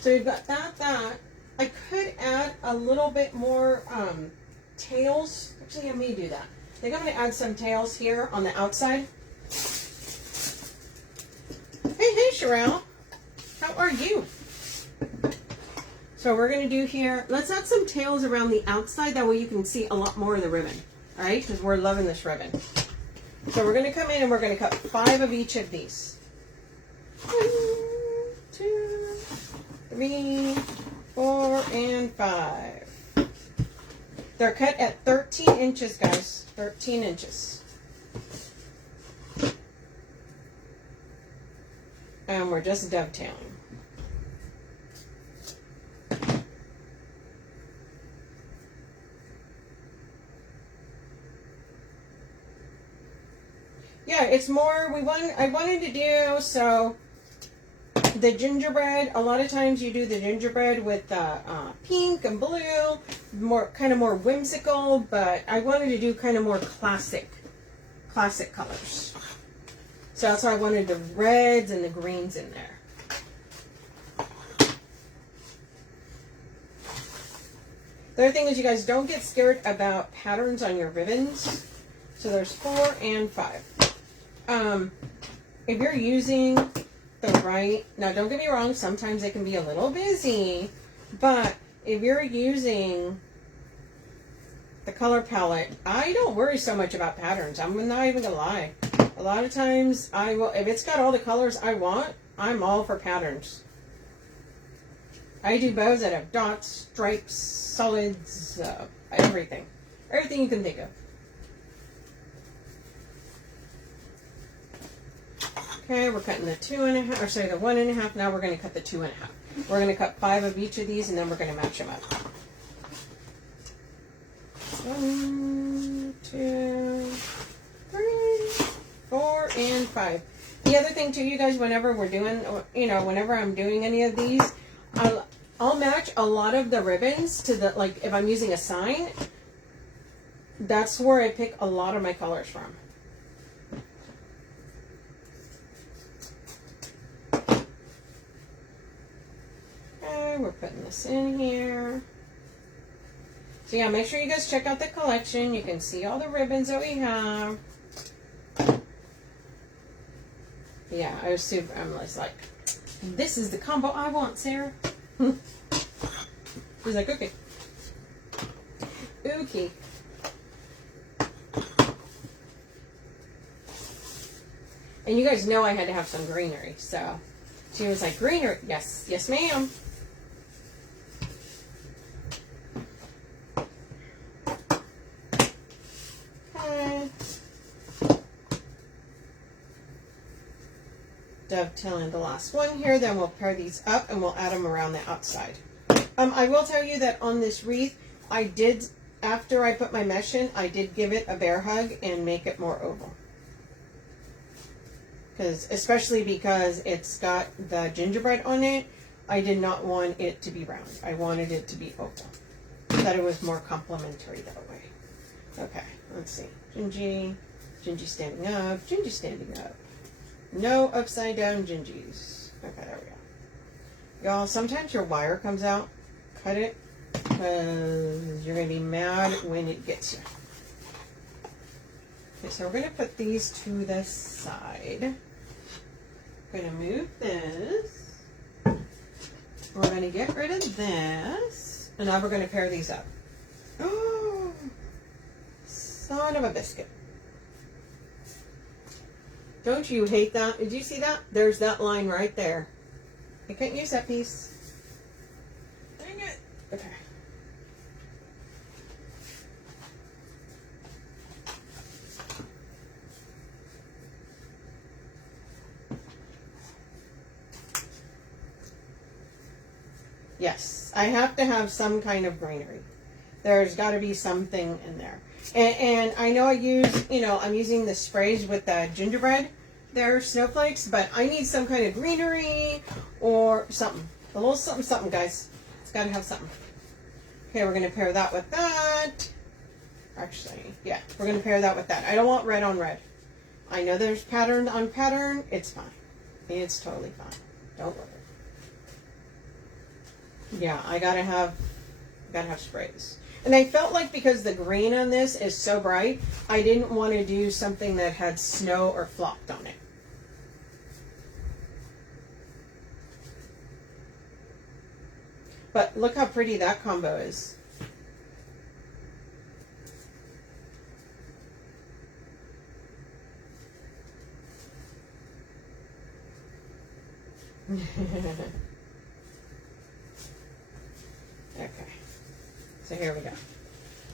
So we've got that. I could add a little bit more tails. Actually, I may do that. I think I'm going to add some tails here on the outside. Hey, Sherelle. How are you? So we're going to do here, let's add some tails around the outside. That way you can see a lot more of the ribbon. All right, because we're loving this ribbon. So we're going to come in and we're going to cut 5 of each of these. 1, 2, 3, 4, and 5. They're cut at 13 inches, guys. 13 inches. And we're just dovetailing. Yeah, it's more, I wanted to do, so the gingerbread, a lot of times you do the gingerbread with pink and blue, kind of more whimsical, but I wanted to do kind of more classic colors. So that's why I wanted the reds and the greens in there. The other thing is, you guys, don't get scared about patterns on your ribbons. So there's 4 and 5. If you're using the right, now don't get me wrong, sometimes it can be a little busy, but if you're using the color palette, I don't worry so much about patterns. I'm not even gonna lie. A lot of times I will, if it's got all the colors I want, I'm all for patterns. I do bows that have dots, stripes, solids, everything you can think of. Okay, we're cutting the 2.5, or sorry, the 1.5. Now we're going to cut the 2.5. We're going to cut 5 of each of these, and then we're going to match them up. 1, 2, 3, 4, and 5. The other thing too, you guys, whenever we're doing, whenever I'm doing any of these, I'll match a lot of the ribbons to the, like, if I'm using a sign, that's where I pick a lot of my colors from. We're putting this in here. So yeah, make sure you guys check out the collection. You can see all the ribbons that we have. Yeah, I was super, I'm just like, this is the combo I want, Sarah. He's like, okay. Okay. And you guys know I had to have some greenery, so she was like, greenery? Yes, yes ma'am. Okay. Dovetailing the last one here, then we'll pair these up and we'll add them around the outside. I will tell you that on this wreath, I did, after I put my mesh in, I did give it a bear hug and make it more oval. Especially because it's got the gingerbread on it, I did not want it to be round. I wanted it to be oval. That it was more complimentary that way. Okay, let's see. Gingy standing up, Gingy standing up. No upside down Gingies. Okay, there we go. Y'all, sometimes your wire comes out. Cut it, because you're going to be mad when it gets you. Okay, so we're going to put these to the side. We're going to move this. We're going to get rid of this. And now we're going to pair these up. Oh, son of a biscuit. Don't you hate that? Did you see that? There's that line right there. I couldn't use that piece. Dang it. Okay. Yes, I have to have some kind of greenery. There's got to be something in there. And I know I use, I'm using the sprays with the gingerbread. They're snowflakes, but I need some kind of greenery or something. A little something, something, guys. It's got to have something. Okay, we're going to pair that with that. Actually, yeah, we're going to pair that with that. I don't want red on red. I know there's pattern on pattern. It's fine. It's totally fine. Don't worry. Yeah, I gotta have sprays. And I felt like because the green on this is so bright, I didn't want to do something that had snow or flocked on it. But look how pretty that combo is. Okay. So here we go.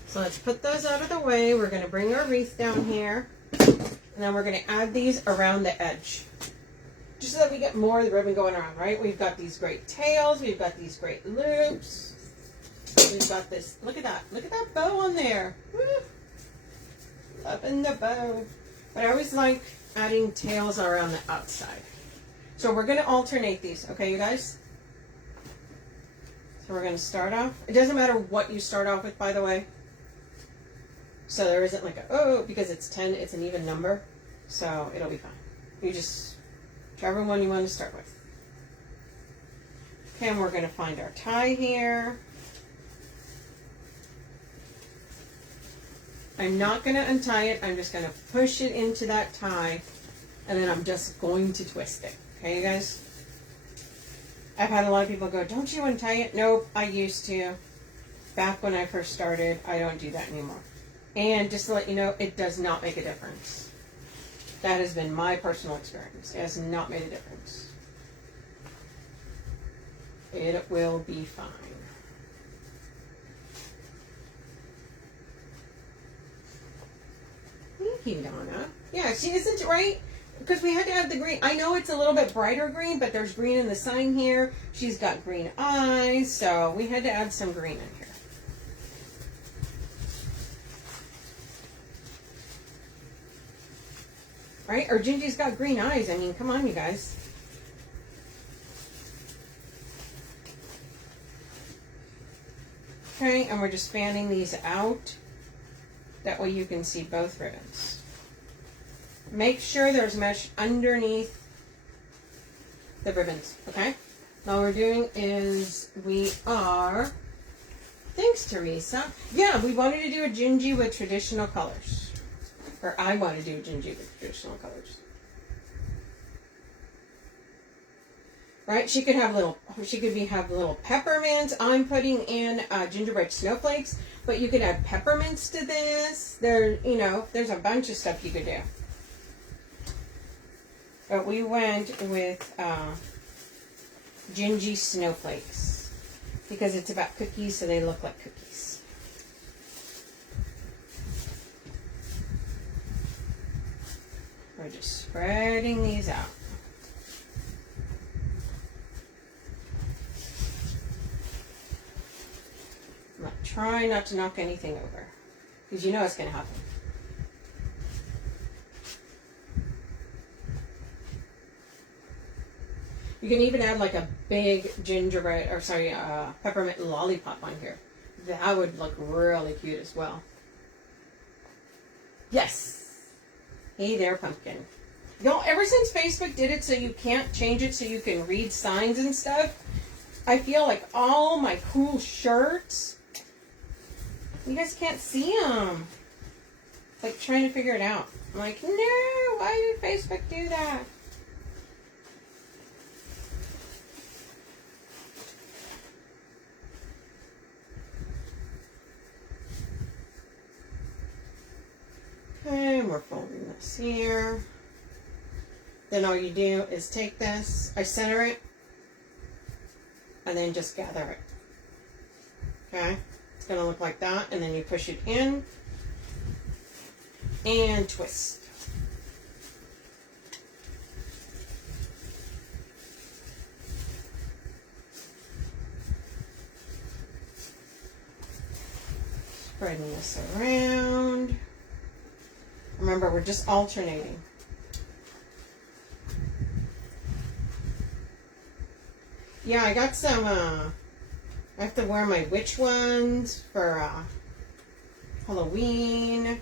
So let's put those out of the way. We're going to bring our wreath down here. And then we're going to add these around the edge. Just so that we get more of the ribbon going around, right? We've got these great tails. We've got these great loops. We've got this. Look at that. Look at that bow on there. Woo. Loving the bow. But I always like adding tails around the outside. So we're going to alternate these. Okay, you guys? So we're going to start off. It doesn't matter what you start off with, by the way. So there isn't like because it's 10, it's an even number. So it'll be fine. You just, whichever one you want to start with. Okay, and we're going to find our tie here. I'm not going to untie it. I'm just going to push it into that tie. And then I'm just going to twist it. Okay, you guys? I've had a lot of people go, don't you untie it? Nope, I used to. Back when I first started, I don't do that anymore. And just to let you know, it does not make a difference. That has been my personal experience. It has not made a difference. It will be fine. Thank you, Donna. Yeah, she isn't right. Because we had to have the green. I know it's a little bit brighter green, but there's green in the sign here. She's got green eyes, so we had to add some green in here. Right? Or Gingy's got green eyes. I mean, come on, you guys. Okay, and we're just fanning these out. That way you can see both ribbons. Make sure there's mesh underneath the ribbons, okay? All we're doing is thanks Teresa. Yeah, we wanted to do a Gingy with traditional colors. Or I want to do a Gingy with traditional colors. right? She could have little peppermints. I'm putting in gingerbread snowflakes, but you could add peppermints to this. There's a bunch of stuff you could do. But we went with gingy snowflakes because it's about cookies, so they look like cookies. We're just spreading these out. I'm trying not to knock anything over because you know it's going to happen. You can even add like a big peppermint lollipop on here. That would look really cute as well. Yes. Hey there, pumpkin. Ever since Facebook did it so you can't change it so you can read signs and stuff, I feel like all my cool shirts, you guys can't see them. It's like trying to figure it out. I'm like, no, why did Facebook do that? Okay, we're folding this here. Then all you do is take this, I center it, and then just gather it. Okay, it's going to look like that, and then you push it in and twist. Spreading this around. Remember, we're just alternating. Yeah, I got some, I have to wear my witch ones for Halloween,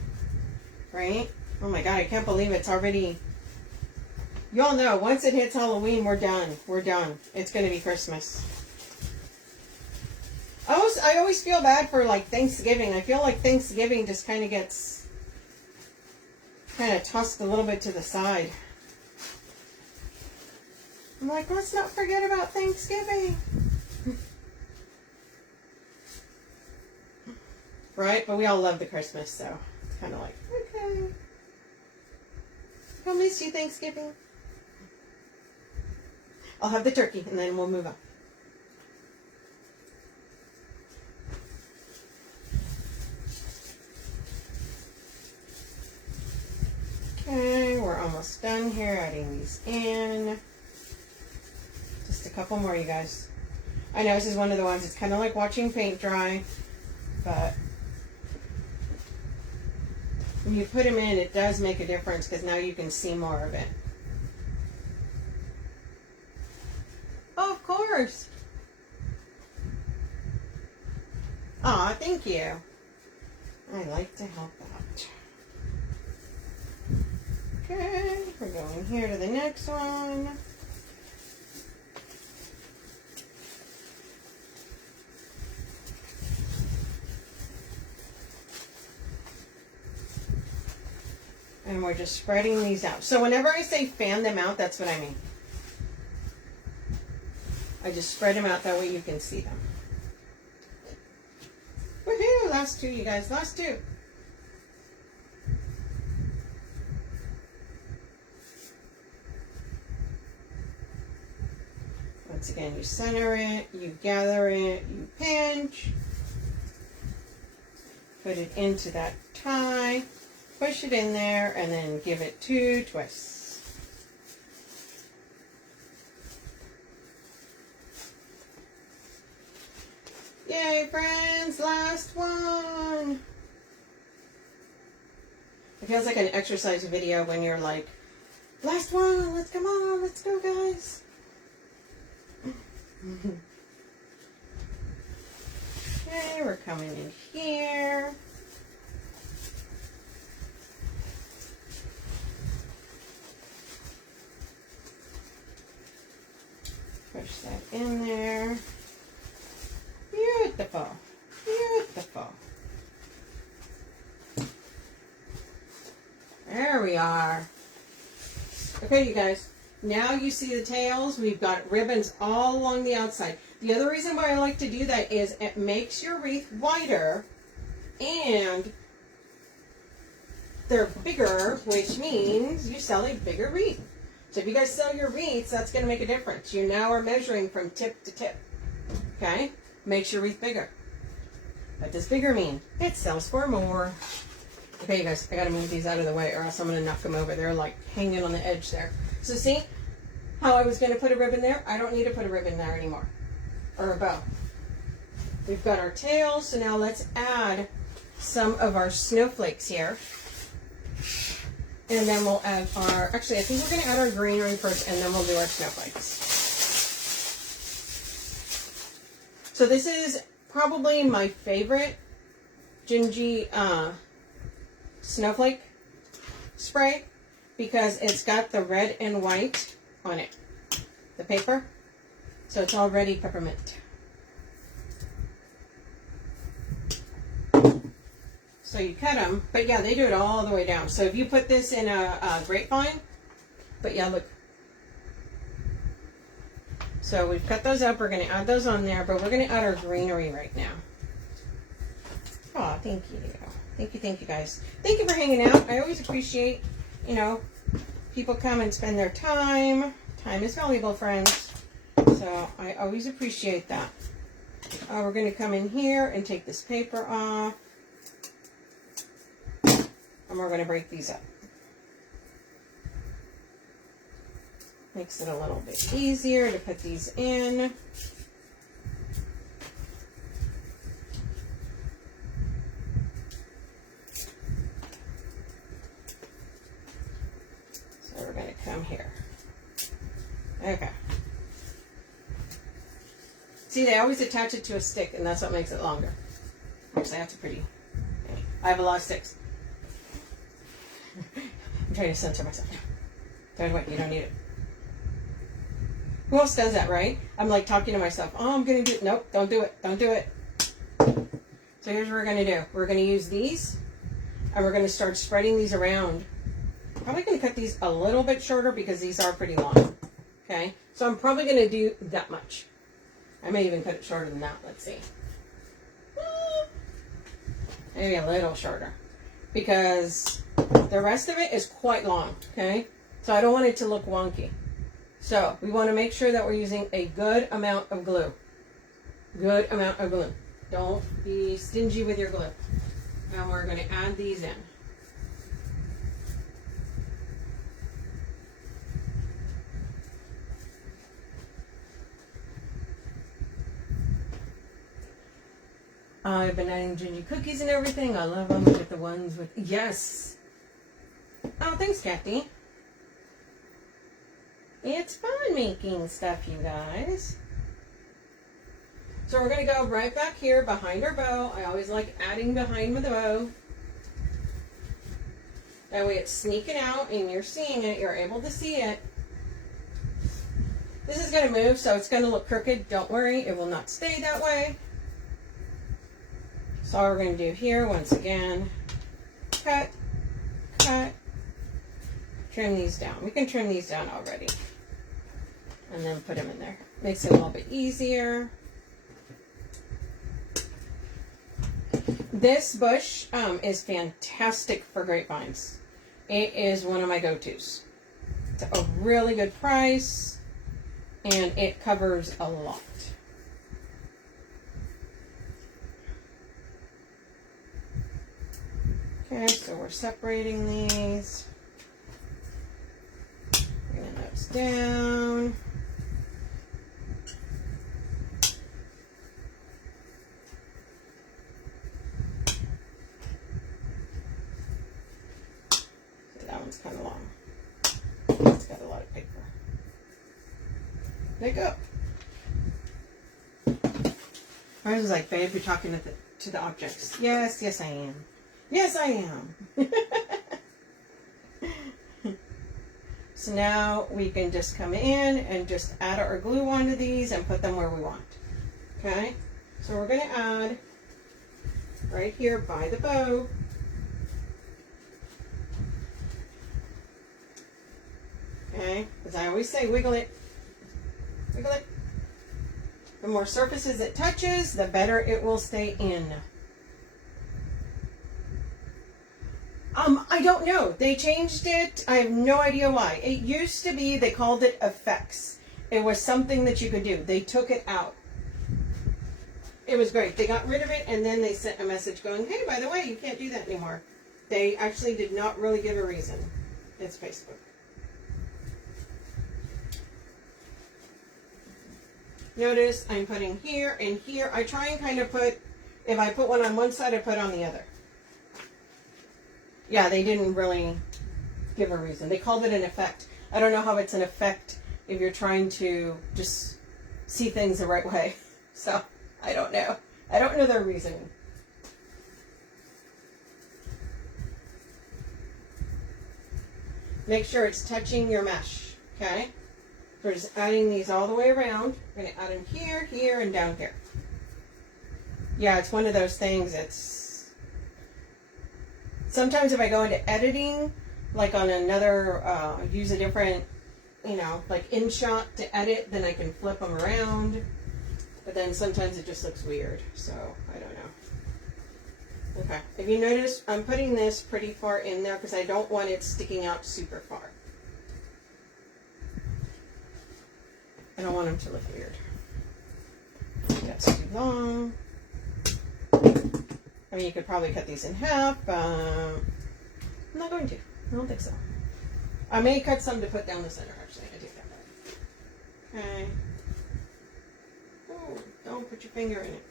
right? Oh my God, I can't believe it's already, you all know, once it hits Halloween, we're done. We're done. It's going to be Christmas. I always feel bad for like Thanksgiving. I feel like Thanksgiving just kind of gets tossed a little bit to the side. I'm like, let's not forget about Thanksgiving. Right? But we all love the Christmas, so it's kind of like, okay. I'll miss you, Thanksgiving. I'll have the turkey, and then we'll move on. Okay, we're almost done here, adding these in. Just a couple more, you guys. I know this is one of the ones, it's kind of like watching paint dry, but when you put them in, it does make a difference because now you can see more of it. Oh, of course. Aw, thank you. I like to help out. Okay, we're going here to the next one. And we're just spreading these out. So whenever I say fan them out, that's what I mean. I just spread them out, that way you can see them. Woohoo! Last two, you guys. Last two. Once again, you center it, you gather it, you pinch. Put it into that tie. Push it in there, and then give it 2 twists. Yay, friends! Last one! It feels like an exercise video when you're like, last one, let's come on, let's go, guys. Okay, we're coming in here. Push that in there. Beautiful. Beautiful. There we are. Okay, you guys. Now you see the tails. We've got ribbons all along the outside. The other reason why I like to do that is it makes your wreath wider and they're bigger, which means you sell a bigger wreath. So if you guys sell your wreaths, that's going to make a difference. You now are measuring from tip to tip. Okay? Makes your wreath bigger. What does bigger mean? It sells for more. Okay, you guys, I got to move these out of the way or else I'm going to knock them over. They're like hanging on the edge there. So see how I was going to put a ribbon there? I don't need to put a ribbon there anymore. Or a bow. We've got our tails, so now let's add some of our snowflakes here. And then we'll add our, actually I think we're going to add our greenery first and then we'll do our snowflakes. So this is probably my favorite Gingy snowflake spray because it's got the red and white on it, the paper. So it's already peppermint. So you cut them, but yeah, they do it all the way down. So if you put this in a grapevine, but yeah, look. So we've cut those up. We're going to add those on there, but we're going to add our greenery right now. Oh, thank you. Thank you guys. Thank you for hanging out. I always appreciate, you know, people come and spend their time. Time is valuable, friends. So I always appreciate that. We're going to come in here and take this paper off. And we're going to break these up. Makes it a little bit easier to put these in. So we're going to come here. Okay. See, they always attach it to a stick, and that's what makes it longer. Actually, that's a pretty... I have a lot of sticks. I'm trying to censor myself. By the way, you don't need it. Who else does that, right? I'm like talking to myself. Oh, I'm going to do it. Nope, don't do it. Don't do it. So here's what we're going to do. We're going to use these, and we're going to start spreading these around. Probably going to cut these a little bit shorter because these are pretty long. Okay? So I'm probably going to do that much. I may even cut it shorter than that. Let's see. Maybe a little shorter. Because the rest of it is quite long, okay? So I don't want it to look wonky. So we want to make sure that we're using a good amount of glue. Good amount of glue. Don't be stingy with your glue. And we're going to add these in. I've been adding Gingy cookies and everything. I love them with the ones with... Yes! Oh, thanks, Kathy. It's fun making stuff, you guys. So we're going to go right back here behind our bow. I always like adding behind with the bow. That way it's sneaking out and you're seeing it. You're able to see it. This is going to move, so it's going to look crooked. Don't worry. It will not stay that way. So all we're going to do here, once again, cut, cut, trim these down. We can trim these down already. And then put them in there. Makes it a little bit easier. This bush is fantastic for grapevines. It is one of my go-tos. It's a really good price, and it covers a lot. Okay, so we're separating these. Bringing those down. So that one's kind of long. It's got a lot of paper. There you go. Ours is like, babe, you're talking to the objects. Yes, yes I am. Yes, I am. So now we can just come in and just add our glue onto these and put them where we want. Okay? So we're going to add right here by the bow. Okay, as I always say, wiggle it. Wiggle it. The more surfaces it touches, the better it will stay in. I don't know. They changed it. I have no idea why. It used to be, they called it effects. It was something that you could do. They took it out. It was great. They got rid of it, and then they sent a message going, hey, by the way, you can't do that anymore. They actually did not really give a reason. It's Facebook. Notice I'm putting here and here. I try and kind of put, if I put one on one side, I put on the other. Yeah, they didn't really give a reason. They called it an effect. I don't know how it's an effect if you're trying to just see things the right way. So, I don't know. I don't know their reasoning. Make sure it's touching your mesh, okay? We're just adding these all the way around. We're going to add them here, here, and down here. Yeah, it's one of those things. It's sometimes if I go into editing, like on another, use a different, you know, like InShot to edit, then I can flip them around. But then sometimes it just looks weird, so I don't know. Okay, if you notice, I'm putting this pretty far in there because I don't want it sticking out super far. I don't want them to look weird. That's too long. I mean, you could probably cut these in half. I'm not going to. I don't think so. I may cut some to put down the center, actually. I take that back. Okay. Oh, don't put your finger in it.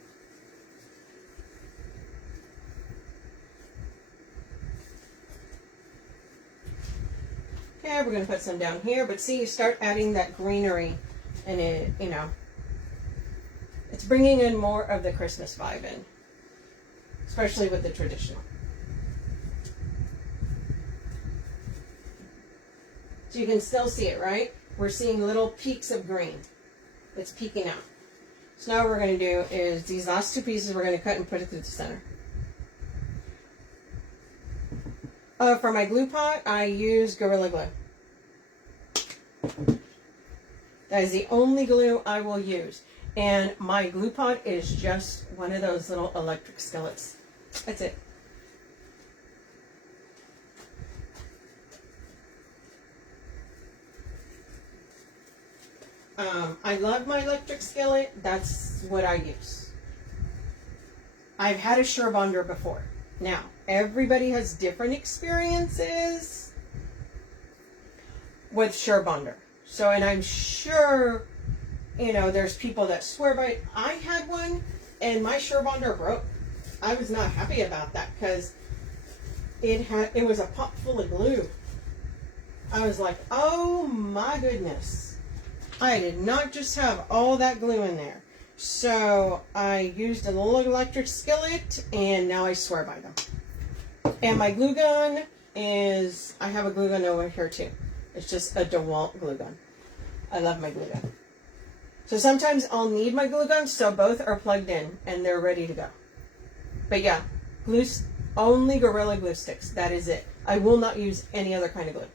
Okay, we're going to put some down here. But see, you start adding that greenery. And it, you know, it's bringing in more of the Christmas vibe in. Especially with the traditional. So you can still see it, right? We're seeing little peaks of green. It's peeking out. So now what we're going to do is these last two pieces we're going to cut and put it through the center. For my glue pot, I use Gorilla Glue. That is the only glue I will use. And my glue pot is just one of those little electric skillets. That's it. I love my electric skillet. That's what I use. I've had a Surebonder before. Now, everybody has different experiences with Surebonder. So, and I'm sure, you know, there's people that swear by it. I had one, and my Surebonder broke. I was not happy about that because it was a pot full of glue. I was like, oh my goodness. I did not just have all that glue in there. So I used a little electric skillet, and now I swear by them. And my glue gun is, I have a glue gun over here too. It's just a DeWalt glue gun. I love my glue gun. So sometimes I'll need my glue gun, so both are plugged in and they're ready to go. But yeah, only Gorilla Glue sticks. That is it. I will not use any other kind of glue.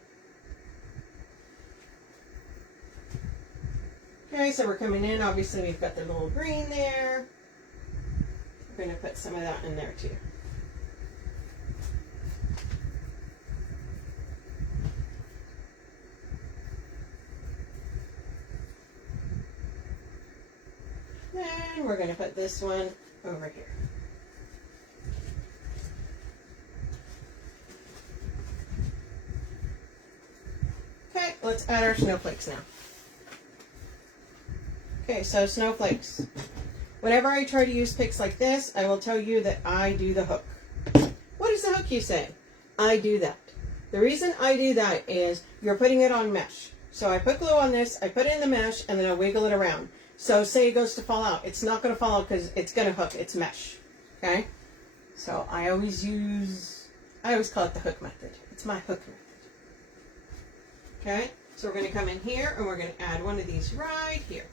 Okay, so we're coming in. Obviously, we've got the little green there. We're going to put some of that in there too. Then we're going to put this one over here. Okay, let's add our snowflakes now. Okay, so snowflakes. Whenever I try to use picks like this, I will tell you that I do the hook. What is the hook, you say? I do that. The reason I do that is you're putting it on mesh. So I put glue on this, I put it in the mesh, and then I wiggle it around. So say it goes to fall out. It's not going to fall out because it's going to hook. It's mesh. Okay? So I always call it the hook method. It's my hook method. Okay? So we're going to come in here and we're going to add one of these right here.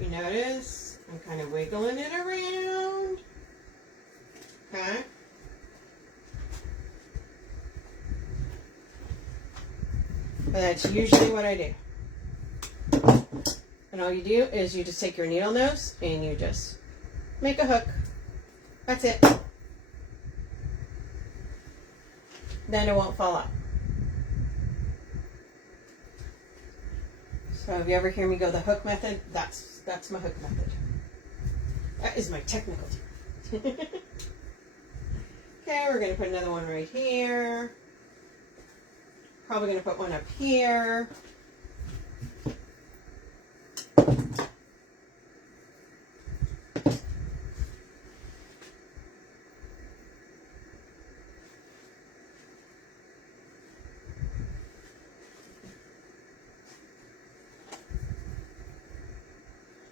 You notice I'm kind of wiggling it around. Okay? that's usually what I do. And all you do is you just take your needle nose and you just make a hook. That's it. Then it won't fall out. So if you ever hear me go the hook method, that's my hook method. That is my technical term. Okay, we're going to put another one right here. Probably going to put one up here.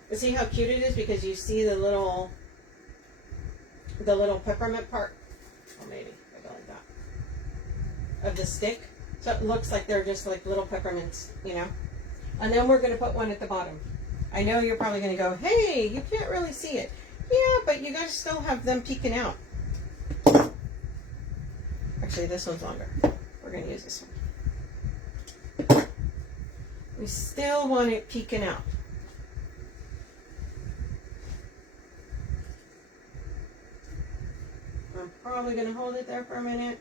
But see how cute it is because you see the little peppermint part. Or maybe I go like that. Of the stick. So it looks like they're just like little peppermints, you know. And then we're going to put one at the bottom. I know you're probably going to go, hey, you can't really see it. Yeah, but you guys still have them peeking out. Actually, this one's longer. We're going to use this one. We still want it peeking out. I'm probably going to hold it there for a minute.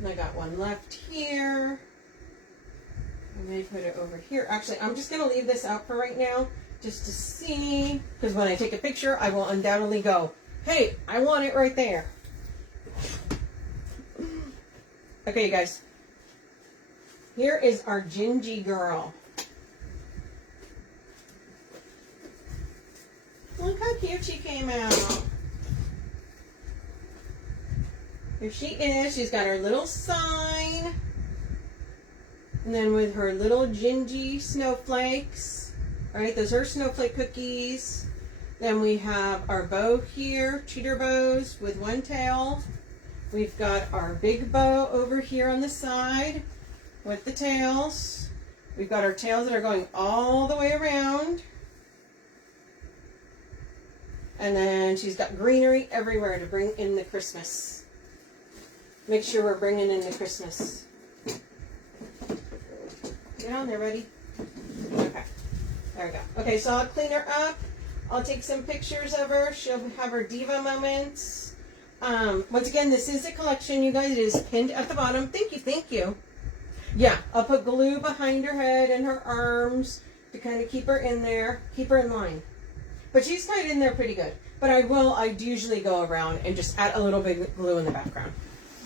And I got one left here. I may put it over here. Actually, I'm just going to leave this out for right now just to see. Because when I take a picture, I will undoubtedly go, hey, I want it right there. Okay, you guys. Here is our Gingy girl. Look how cute she came out. Here she is. She's got her little sign. And then with her little Gingy snowflakes. Alright, those are snowflake cookies. Then we have our bow here. Cheater bows with one tail. We've got our big bow over here on the side with the tails. We've got our tails that are going all the way around. And then she's got greenery everywhere to bring in the Christmas. Make sure we're bringing in the Christmas. Get on there, buddy. Okay. There we go. Okay, so I'll clean her up. I'll take some pictures of her. She'll have her diva moments. Once again, this is a collection, you guys. It is pinned at the bottom. Thank you, thank you. Yeah, I'll put glue behind her head and her arms to kind of keep her in there, keep her in line. But she's tied in there pretty good. But I do usually go around and just add a little bit of glue in the background.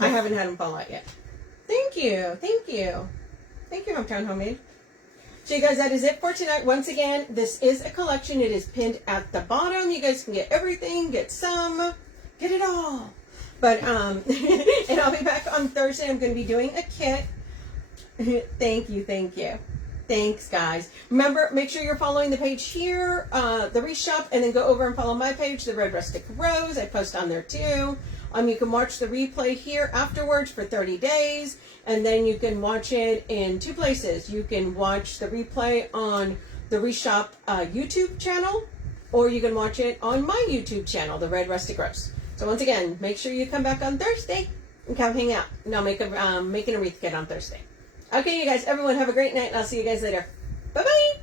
I haven't had them fall out yet. Thank you. Thank you. Thank you, Hometown Homemade. So you guys, that is it for tonight. Once again, this is a collection. It is pinned at the bottom. You guys can get everything, get some, get it all. But, and I'll be back on Thursday. I'm going to be doing a kit. Thank you. Thank you. Thanks, guys. Remember, make sure you're following the page here, the Wreath Shop, and then go over and follow my page, the Red Rustic Rose. I post on there too. You can watch the replay here afterwards for 30 days, and then you can watch it in two places. You can watch the replay on the Wreath Shop YouTube channel, or you can watch it on my YouTube channel, the Red Rustic Rose. So once again, make sure you come back on Thursday and come hang out. And I'll make making a wreath kit on Thursday. Okay, you guys, everyone have a great night, and I'll see you guys later. Bye-bye.